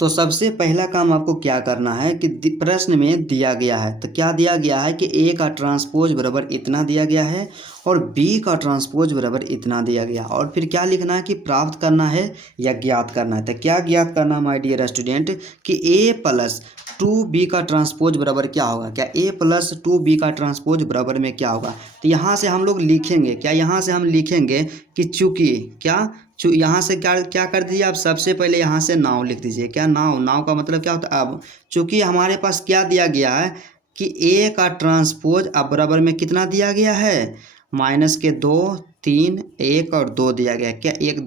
तो सबसे पहला काम आपको क्या करना है कि प्रश्न में दिया गया है, तो क्या दिया गया है कि a का ट्रांसपोज बराबर इतना दिया गया है और b का ट्रांसपोज बराबर इतना दिया गया, और फिर क्या लिखना है कि प्राप्त करना है या ज्ञात करना है। तो क्या ज्ञात करना है माय डियर स्टूडेंट कि a प्लस 2b का ट्रांसपोज बराबर क्या होगा, क्या a प्लस 2b का ट्रांसपोज बराबर में क्या होगा। तो यहाँ से हम लोग लिखेंगे, क्या यहाँ से हम लिखेंगे कि चूँकि क्या यहाँ से क्या क्या कर दीजिए आप, सबसे पहले यहाँ से नाव लिख दीजिए। क्या, नाव, नाव का मतलब क्या होता है। अब चूँकि हमारे पास क्या दिया गया है कि a का ट्रांसपोज अब बराबर में कितना दिया गया है, माइनस के 2, 3, 1 और 2 दिया गया है। क्या 1,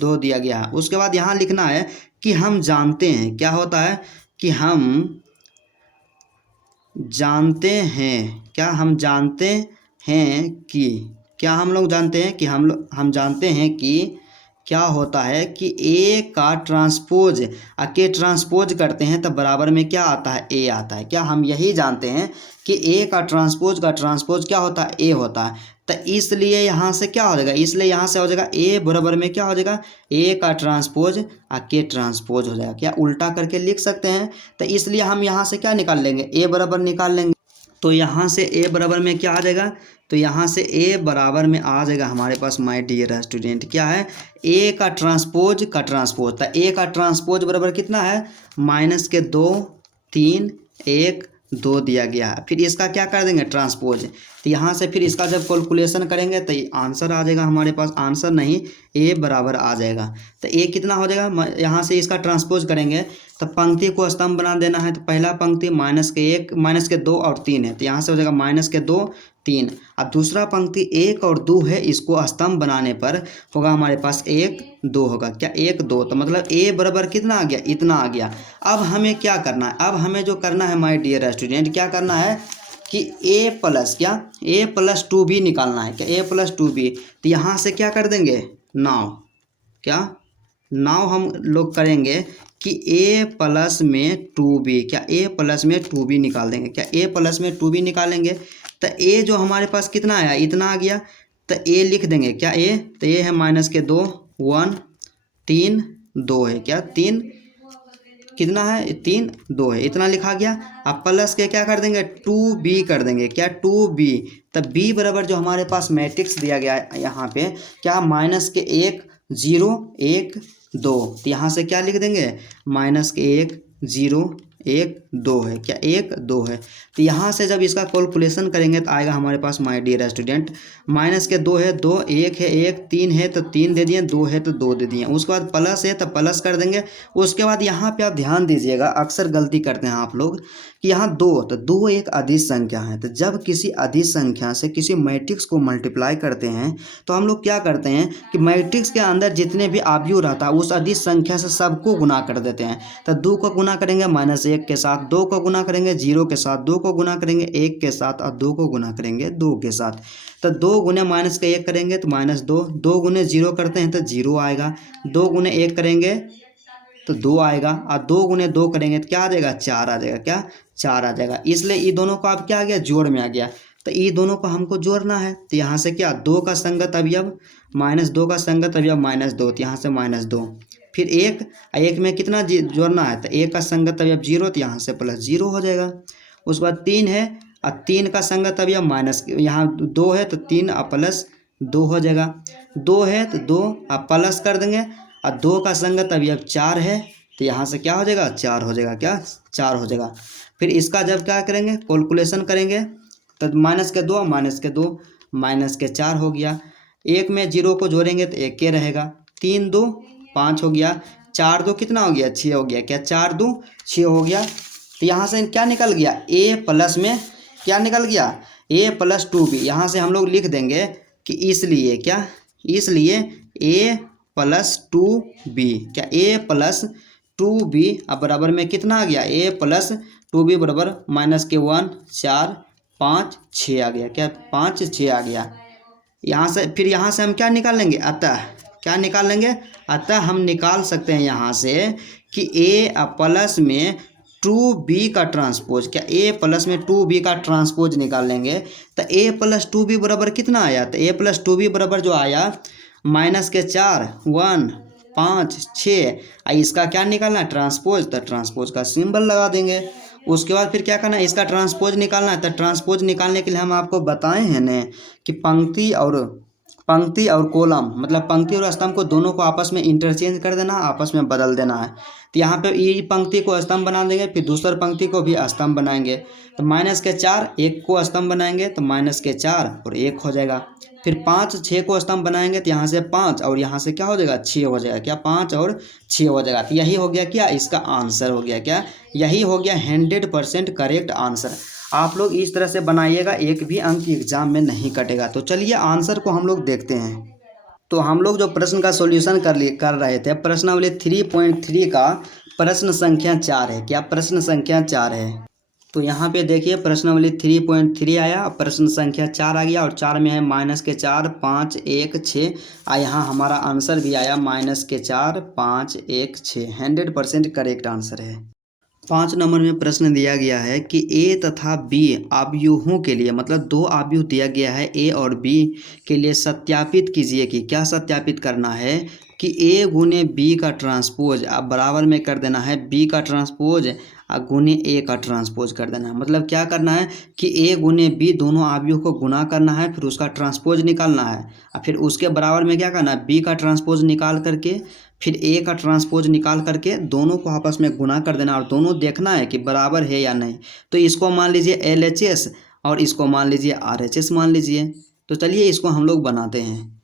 2 दिया गया है। उसके बाद यहाँ लिखना है कि हम जानते हैं, क्या होता है कि हम जानते हैं, क्या हम जानते हैं कि, क्या हम लोग जानते हैं कि हम जानते हैं कि क्या होता है कि a का ट्रांसपोज के ट्रांसपोज करते हैं तो बराबर में क्या आता है, a आता है। क्या हम यही जानते हैं कि a का ट्रांसपोज क्या होता है, a होता है। तो इसलिए यहाँ से क्या हो जाएगा, इसलिए यहाँ से हो जाएगा a बराबर में क्या हो जाएगा, a का ट्रांसपोज के ट्रांसपोज हो जाएगा। क्या उल्टा करके लिख सकते हैं। तो इसलिए हम यहाँ से क्या निकाल लेंगे, a बराबर निकाल लेंगे। तो यहाँ से a बराबर में क्या आ जाएगा, तो यहाँ से a बराबर में आ जाएगा हमारे पास माय डियर स्टूडेंट क्या है, a का ट्रांसपोज तो a का ट्रांसपोज बराबर कितना है, माइनस के 2, 3, 1, 2 दिया गया है। फिर इसका क्या कर देंगे, ट्रांसपोज। तो यहाँ से फिर इसका जब कैलकुलेशन करेंगे तो आंसर आ जाएगा हमारे पास, आंसर नहीं a बराबर आ जाएगा। तो a कितना हो जाएगा, यहाँ से इसका ट्रांसपोज करेंगे तो पंक्ति को स्तंभ बना देना है। तो पहला पंक्ति माइनस के 1, माइनस के 2 और 3 है, तो यहाँ से हो जाएगा माइनस के 2, 3। अब दूसरा पंक्ति 1 और 2 है, इसको स्तंभ बनाने पर होगा हमारे पास 1, 2 होगा। क्या 1, 2, तो मतलब a बराबर कितना आ गया, इतना आ गया। अब हमें क्या करना है, अब हमें जो करना है माय डियर स्टूडेंट, क्या करना है कि a प्लस क्या, a प्लस 2b निकालना है। क्या a प्लस 2b, तो यहाँ से क्या कर देंगे, नाव, क्या नाव हम लोग करेंगे कि a प्लस में 2b, क्या a प्लस में 2b निकाल देंगे। क्या a प्लस में 2b निकालेंगे तो a जो हमारे पास कितना आया, इतना आ गया। तो a लिख देंगे, क्या a, तो a है माइनस के 2, 1, 3, 2 है। क्या 3 कितना है, 3, 2 है, इतना लिखा गया। अब प्लस के क्या कर देंगे, 2b कर देंगे। क्या 2b, तब b बराबर जो हमारे पास मैट्रिक्स दिया गया है यहाँ पे, क्या माइनस के 1, 0, 1, 2, तो यहाँ से क्या लिख देंगे, माइनस के 1, 0, 1, 2 है। क्या 1, 2 है। तो यहाँ से जब इसका कैलकुलेशन करेंगे तो आएगा हमारे पास माय डियर स्टूडेंट, माइनस के 2 है 2, 1 है 1, 3 है तो 3 दे दिए, 2 है तो 2 दे दिए। उसके बाद प्लस है तो प्लस कर देंगे। उसके बाद यहाँ पे आप ध्यान दीजिएगा, अक्सर गलती करते हैं आप लोग कि यहाँ 2, तो 2 एक अदिश संख्या है। तो जब किसी अदिश संख्या से किसी मैट्रिक्स को मल्टीप्लाई करते हैं तो हम लोग क्या करते हैं कि मैट्रिक्स के अंदर जितने भी अवयव रहता है उस अदिश संख्या से सबको गुना कर देते हैं। तो 2 को गुना करेंगे -1 के साथ, 2 को गुना करेंगे 0 के साथ, 2 को गुना करेंगे 1 के साथ और 2 को गुना करेंगे 2 के साथ। तो 2 गुने माइनस के 1 करेंगे तो -2, 2 गुने 0 करते हैं तो 0 आएगा, 2 गुने 1 करेंगे तो 2 आएगा और 2 गुने 2 करेंगे तो क्या आ जाएगा, 4 आ जाएगा। क्या 4 आ जाएगा। इसलिए ये दोनों को आप क्या आ गया, जोड़ में आ गया। तो ये दोनों को हमको जोड़ना है। तो यहाँ से क्या, 2 का संगत अवयव -2 का संगत अवयव -2, तो यहाँ से -2। फिर 1 में कितना जोड़ना है, तो 1 का संगत अवयव 0, तो यहाँ से +0 हो जाएगा। उसके बाद 3 है और 3 का संगत अवयव माइनस, यहाँ 2 है तो 3 और +2 हो जाएगा। 2 है तो 2 और प्लस कर देंगे और 2 का संगत अवयव 4 है तो यहाँ से क्या हो जाएगा, 4 हो जाएगा। क्या 4 हो जाएगा। फिर इसका जब क्या करेंगे कैलकुलेशन करेंगे तो -2 हो गया। एक में 0 को जोड़ेंगे तो 1 के रहेगा। 3 2 5 हो गया। 4 2 कितना हो गया 6 हो गया। क्या 4 2 6 हो गया। तो यहाँ से क्या निकल गया a प्लस में क्या निकल गया a प्लस 2b। यहाँ से हम लोग लिख देंगे कि इसलिए क्या इसलिए a प्लस 2b क्या a प्लस 2b अब बराबर में कितना आ गया a प्लस 2b बराबर -1 4 5 6 आ गया। क्या 5 6 आ गया। यहाँ से फिर यहाँ से हम क्या निकाल लेंगे अतः क्या निकाल लेंगे अतः हम निकाल सकते हैं यहाँ से कि a प्लस में 2b का ट्रांसपोज क्या a प्लस में 2b का ट्रांसपोज निकाल लेंगे तो a प्लस 2b बराबर कितना आया। तो a प्लस 2b बराबर जो आया -4 1 5 6 इसका क्या निकालना है ट्रांसपोज। तो ट्रांसपोज का सिंबल लगा देंगे। उसके बाद फिर क्या करना है इसका ट्रांसपोज निकालना है। तो ट्रांसपोज निकालने के लिए हम आपको बताए हैं न कि पंक्ति और कॉलम मतलब पंक्ति और स्तंभ को दोनों को आपस में इंटरचेंज कर देना आपस में बदल देना है। तो यहाँ पे ये पंक्ति को स्तंभ बना देंगे फिर दूसरी पंक्ति को भी स्तंभ बनाएंगे। तो -4 1 को स्तंभ बनाएंगे तो -4 और 1 हो जाएगा। फिर 5 6 को स्तंभ बनाएंगे तो यहाँ से 5 और यहाँ से क्या हो जाएगा 6 हो जाएगा। क्या 5 और 6 हो जाएगा। तो यही हो गया क्या इसका आंसर हो गया। क्या यही हो गया 100% करेक्ट आंसर। आप लोग इस तरह से बनाइएगा एक भी अंक एग्जाम में नहीं कटेगा। तो चलिए आंसर को हम लोग देखते हैं। तो हम लोग जो प्रश्न का सॉल्यूशन कर रहे थे प्रश्नावली 3.3 का प्रश्न संख्या 4 है। क्या प्रश्न संख्या 4 है। तो यहाँ पे देखिए प्रश्नावली 3.3 आया प्रश्न संख्या 4 आ गया और 4 में है -4 5 1 6 यहाँ हमारा आंसर भी आया -4 5 1 6 100% करेक्ट आंसर है। 5 नंबर में प्रश्न दिया गया है कि ए तथा बी आव्यूहों के लिए मतलब 2 आव्यूह दिया गया है ए और बी के लिए सत्यापित कीजिए कि क्या सत्यापित करना है कि ए गुने बी का ट्रांसपोज अब बराबर में कर देना है बी का ट्रांसपोज गुने ए का ट्रांसपोज कर देना है। मतलब क्या करना है कि ए गुने बी दोनों आव्यूह को गुना करना है फिर उसका ट्रांसपोज निकालना है और फिर उसके बराबर में क्या करना है बी का ट्रांसपोज निकाल करके फिर ए का ट्रांसपोज निकाल करके दोनों को आपस में गुना कर देना और दोनों देखना है कि बराबर है या नहीं। तो इसको मान लीजिए LHS और इसको मान लीजिए RHS मान लीजिए। तो चलिए इसको हम लोग बनाते हैं।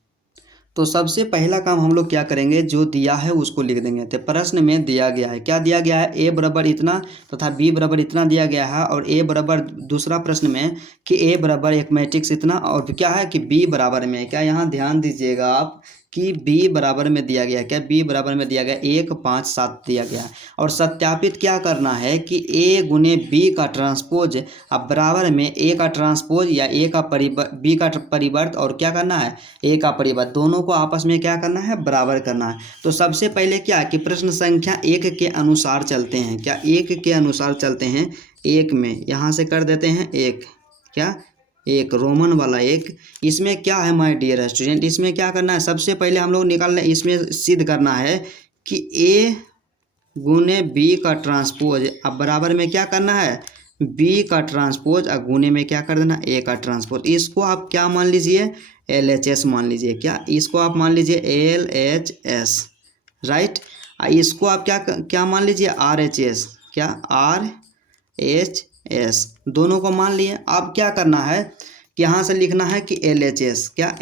तो सबसे पहला काम हम लोग क्या करेंगे जो दिया है उसको लिख देंगे। तो प्रश्न में दिया गया है क्या दिया गया है a बराबर इतना तथा b बराबर इतना दिया गया है और a बराबर दूसरा प्रश्न में कि a बराबर एक मैट्रिक्स इतना और क्या है कि b बराबर में क्या यहाँ ध्यान दीजिएगा आप कि b बराबर में दिया गया क्या b बराबर में दिया गया 1 5 7 दिया गया और सत्यापित क्या करना है कि a गुने b का ट्रांसपोज अब बराबर में a का ट्रांसपोज या a का b का परिवर्त और क्या करना है a का परिवर्त दोनों को आपस में क्या करना है बराबर करना है। तो सबसे पहले क्या कि प्रश्न संख्या 1 के अनुसार चलते हैं। क्या 1 के अनुसार चलते हैं 1 में यहाँ से कर देते हैं 1 क्या 1 रोमन वाला 1। इसमें क्या है माय डियर स्टूडेंट इसमें क्या करना है सबसे पहले हम लोग निकालना इसमें सिद्ध करना है कि a गुने b का ट्रांसपोज अब बराबर में क्या करना है b का ट्रांसपोज और गुने में क्या कर देना a का ट्रांसपोज। इसको आप क्या मान लीजिए LHS मान लीजिए। क्या इसको आप मान लीजिए LHS राइट। इसको आप क्या मान लीजिए RHS क्या RHS दोनों को मान लिए। अब क्या करना है कि यहाँ से लिखना है कि LHS क्या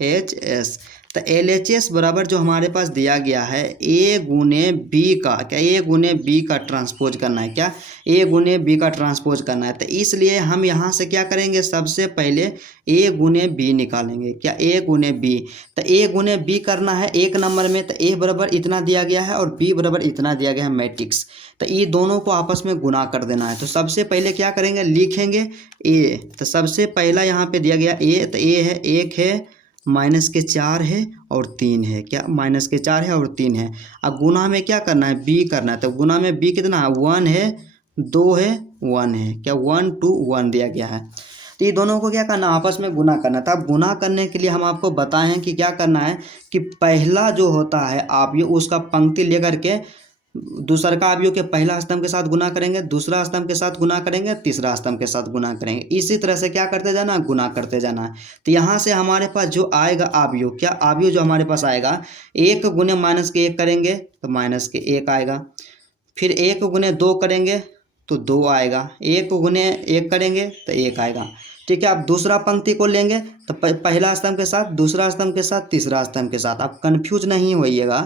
LHS। तो LHS बराबर जो हमारे पास दिया गया है a गुने b का क्या a गुने b का ट्रांसपोज करना है। क्या a गुने b का ट्रांसपोज करना है। तो इसलिए हम यहाँ से क्या करेंगे सबसे पहले a गुने b निकालेंगे। क्या a गुने b। तो a गुने b करना है 1 नंबर में। तो a बराबर इतना दिया गया है और b बराबर इतना दिया गया है मैट्रिक्स। तो ये दोनों को आपस में गुना कर देना है। तो सबसे पहले क्या करेंगे लिखेंगे a। तो सबसे पहला यहाँ पे दिया गया a तो a है 1 है -4 है और 3 है। क्या -4 है और 3 है। अब गुना में क्या करना है b करना है। तो गुना में b कितना है 1 है 2 है 1 है। क्या 1 2 1 दिया गया है। तो ये दोनों को क्या करना आपस में गुना करना था। अब गुना करने के लिए हम आपको बताए हैं कि क्या करना है कि पहला जो होता है आव्यूह उसका पंक्ति लेकर के दूसरा का आव्यूह के पहला स्तंभ के साथ गुना करेंगे दूसरा स्तंभ के साथ गुना करेंगे तीसरा स्तंभ के साथ गुना करेंगे। इसी तरह से क्या करते जाना गुना करते जाना है। तो यहाँ से हमारे पास जो आएगा आव्यूह क्या आव्यूह जो हमारे पास आएगा 1 गुने -1 करेंगे तो -1 आएगा। फिर 1 गुने 2 करेंगे तो 2 आएगा, 1 गुने 1 करेंगे तो 1 आएगा। ठीक है, अब दूसरा पंक्ति को लेंगे तो पहला स्तंभ के साथ, दूसरा स्तंभ के साथ, तीसरा स्तंभ के साथ। आप कंफ्यूज नहीं होइएगा।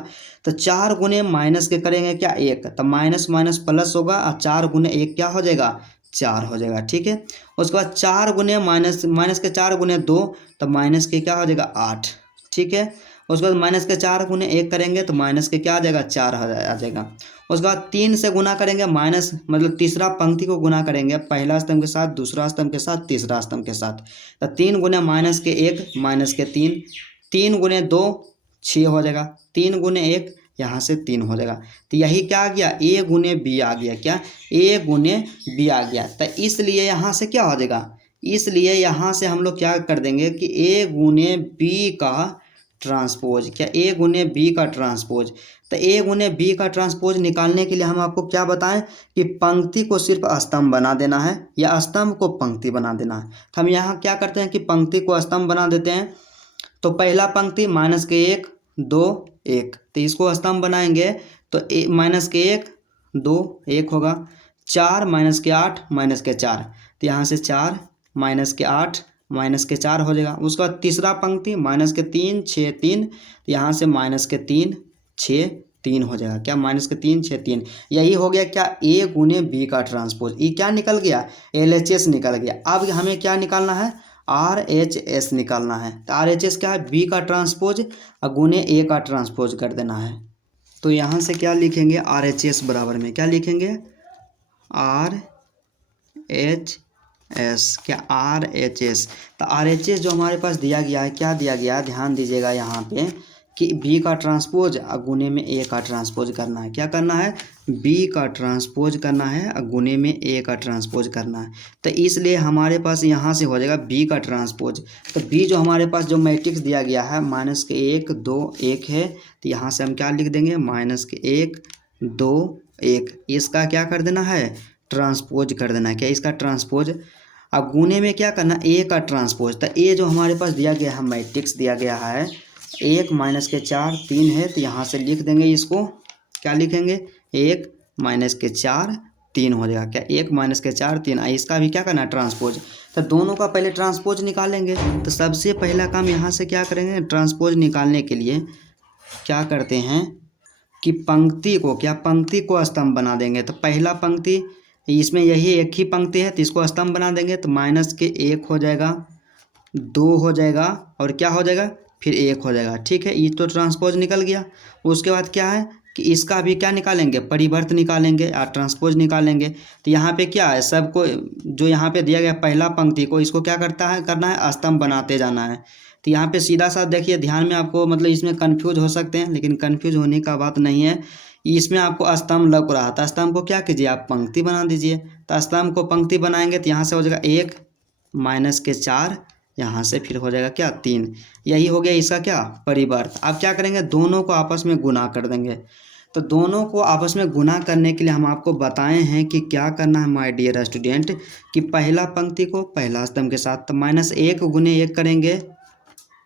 तो 4 गुने माइनस के करेंगे क्या 1, तो माइनस माइनस प्लस होगा और 4 गुने 1 क्या हो जाएगा 4 हो जाएगा। ठीक है, उसके बाद 4 गुने माइनस माइनस के 4 गुने 2 तो माइनस के क्या हो जाएगा 8। ठीक है, उसके बाद माइनस के 4 गुने 1 करेंगे तो माइनस के क्या आ जाएगा 4 आ जाएगा। उसके बाद 3 से गुना करेंगे, माइनस मतलब तीसरा पंक्ति को गुना करेंगे पहला स्तंभ के साथ, दूसरा स्तंभ के साथ, तीसरा स्तंभ के साथ। तो 3 गुने माइनस के 1 माइनस के 3, 3 गुने 2 6 हो जाएगा, 3 गुने 1 यहाँ से 3 हो जाएगा। तो यही क्या आ गया a गुने बी आ गया, क्या a गुने बी आ गया। तो इसलिए यहाँ से क्या हो जाएगा, इसलिए यहाँ से हम लोग क्या कर देंगे कि a गुने बी का ट्रांसपोज, क्या a गुने बी का ट्रांसपोज। तो a गुने बी का ट्रांसपोज निकालने के लिए हम आपको क्या बताएं कि पंक्ति को सिर्फ स्तंभ बना देना है या स्तंभ को पंक्ति बना देना है। तो हम यहाँ क्या करते हैं कि पंक्ति को स्तंभ बना देते हैं। तो पहला पंक्ति माइनस के 1 2 1, तो इसको स्तंभ बनाएंगे तो माइनस के 1 2 1 होगा, 4 माइनस के 8 माइनस के 4, तो यहाँ से 4 माइनस के 8 माइनस के 4 हो जाएगा। उसके बाद तीसरा पंक्ति माइनस के 3 6 3, तो यहाँ से माइनस के 3 6 3 हो जाएगा, क्या माइनस के 3 6 3। यही हो गया क्या a गुने बी का ट्रांसपोज। ये क्या निकल गया LHS निकल गया। अब हमें क्या निकालना है RHS निकालना है। तो RHS क्या है बी का ट्रांसपोज और गुने a का ट्रांसपोज कर देना है। तो यहाँ से क्या लिखेंगे RHS बराबर में क्या लिखेंगे RHS, क्या RHS। तो RHS जो हमारे पास दिया गया है, क्या दिया गया है ध्यान दीजिएगा यहाँ पे कि b का ट्रांसपोज और गुने में a का ट्रांसपोज करना है। क्या करना है b का ट्रांसपोज करना है और गुने में a का ट्रांसपोज करना है। तो इसलिए हमारे पास यहाँ से हो जाएगा b का ट्रांसपोज। तो b जो हमारे पास जो मैट्रिक्स दिया गया है माइनस के 1 2 1 है, तो यहाँ से हम क्या लिख देंगे माइनस के 1 2 1, इसका क्या कर देना है ट्रांसपोज कर देना है, क्या इसका ट्रांसपोज। अब गुने में क्या करना a का ट्रांसपोज। तो a जो हमारे पास दिया गया है मैट्रिक्स दिया गया है 1 माइनस के 4 3 है, तो यहाँ से लिख देंगे इसको, क्या लिखेंगे 1 माइनस के 4 3 हो जाएगा, क्या 1 माइनस के 4 3। इसका भी क्या करना है ट्रांसपोज। तो दोनों का पहले ट्रांसपोज निकालेंगे। तो सबसे पहला काम यहाँ से क्या करेंगे ट्रांसपोज निकालने के लिए क्या करते हैं कि पंक्ति को पंक्ति को स्तंभ बना देंगे। तो पहला पंक्ति इसमें यही एक ही पंक्ति है तो इसको स्तंभ बना देंगे। तो माइनस के 1 हो जाएगा 2 हो जाएगा और क्या हो जाएगा फिर 1 हो जाएगा। ठीक है, ये तो ट्रांसपोज निकल गया। उसके बाद क्या है कि इसका भी क्या निकालेंगे परिवर्त निकालेंगे और ट्रांसपोज निकालेंगे। तो यहाँ पे क्या है सबको जो यहाँ पे दिया गया पहला पंक्ति को इसको क्या करना है स्तंभ बनाते जाना है। तो यहाँ पे सीधा सा देखिए ध्यान में आपको मतलब इसमें कन्फ्यूज हो सकते हैं, लेकिन कन्फ्यूज होने का बात नहीं है। इसमें आपको स्तंभ लग रहा था, स्तंभ को क्या कीजिए आप पंक्ति बना दीजिए। तो स्तंभ को पंक्ति बनाएंगे तो यहाँ से हो जाएगा 1 माइनस के 4, यहाँ से फिर हो जाएगा क्या 3। यही हो गया इसका क्या परिवर्त। अब क्या करेंगे दोनों को आपस में गुना कर देंगे। तो दोनों को आपस में गुना करने के लिए हम आपको बताए हैं कि क्या करना है माय डियर स्टूडेंट कि पहला पंक्ति को पहला स्तंभ के साथ, तो माइनस 1 गुने 1 करेंगे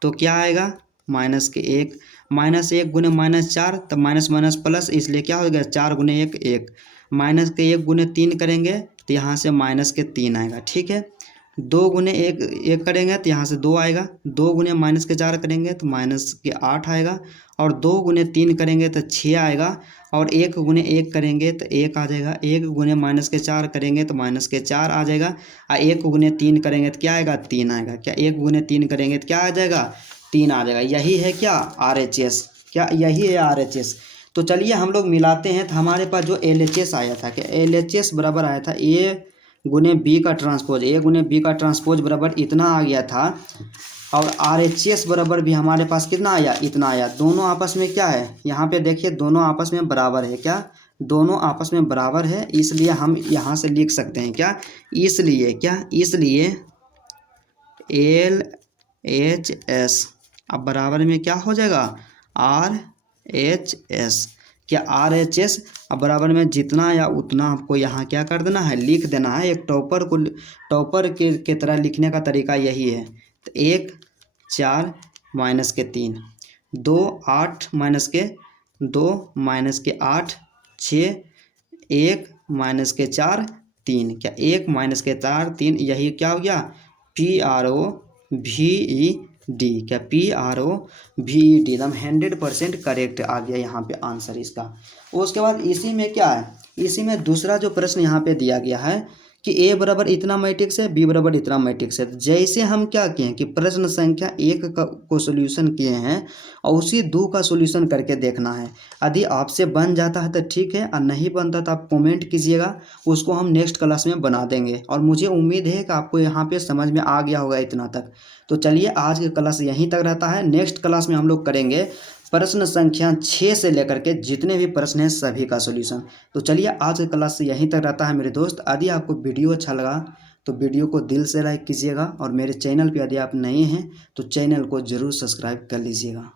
तो क्या आएगा माइनस के 1, माइनस 1 गुने माइनस 4, तो माइनस माइनस प्लस, इसलिए क्या हो गया 4 गुने 1 1, माइनस के 1 गुने 3 करेंगे तो यहाँ से माइनस के 3 आएगा। ठीक है, 2 गुने 1 करेंगे तो यहाँ से 2 आएगा, 2 गुने माइनस के 4 करेंगे तो माइनस के 8 आएगा, और 2 गुने 3 करेंगे तो 6 आएगा, और 1 गुने 1 करेंगे तो 1 आ जाएगा, 1 गुने माइनस के 4 करेंगे तो माइनस के 4 आ जाएगा, और 1 गुने 3 करेंगे तो क्या आएगा 3 आएगा, क्या 1 गुने 3 करेंगे तो क्या आ जाएगा 3 आ जाएगा। यही है क्या RHS, क्या यही है RHS। तो चलिए हम लोग मिलाते हैं। तो हमारे पास जो LHS आया था क्या LHS बराबर आया था A गुने बी का ट्रांसपोज, A गुने बी का ट्रांसपोज बराबर इतना आ गया था, और RHS बराबर भी हमारे पास कितना आया इतना आया। दोनों आपस में क्या है यहाँ पे देखिए दोनों आपस में बराबर है, क्या दोनों आपस में बराबर है, इसलिए हम यहाँ से लिख सकते हैं क्या इसलिए LHS अब बराबर में क्या हो जाएगा RHS, क्या RHS अब बराबर में जितना या उतना आपको यहाँ क्या कर देना है लिख देना है। एक टॉपर के तरह लिखने का तरीका यही है। तो 1 4 माइनस के 3, 2 8 माइनस के 2 माइनस के 8 6, 1 माइनस के 4 3, क्या 1 माइनस के 4 3, यही क्या हो गया PROVED, क्या PROVED एकदम 100% करेक्ट आ गया यहाँ पे आंसर इसका। उसके बाद इसी में क्या है, इसी में दूसरा जो प्रश्न यहाँ पे दिया गया है कि ए बराबर इतना मैट्रिक्स है, बी बराबर इतना मैट्रिक्स है। तो जैसे हम क्या किए हैं कि प्रश्न संख्या 1 को सोल्यूशन किए हैं और उसी 2 का सोल्यूशन करके देखना है। यदि आपसे बन जाता है तो ठीक है, और नहीं बनता तो आप कमेंट कीजिएगा, उसको हम नेक्स्ट क्लास में बना देंगे। और मुझे उम्मीद है कि आपको यहाँ पे समझ में आ गया होगा इतना तक। तो चलिए आज की क्लास यहीं तक रहता है। नेक्स्ट क्लास में हम लोग करेंगे प्रश्न संख्या 6 से लेकर के जितने भी प्रश्न हैं सभी का सॉल्यूशन। तो चलिए आज की क्लास यहीं तक रहता है मेरे दोस्त। यदि आपको वीडियो अच्छा लगा तो वीडियो को दिल से लाइक कीजिएगा, और मेरे चैनल पे यदि आप नए हैं तो चैनल को ज़रूर सब्सक्राइब कर लीजिएगा।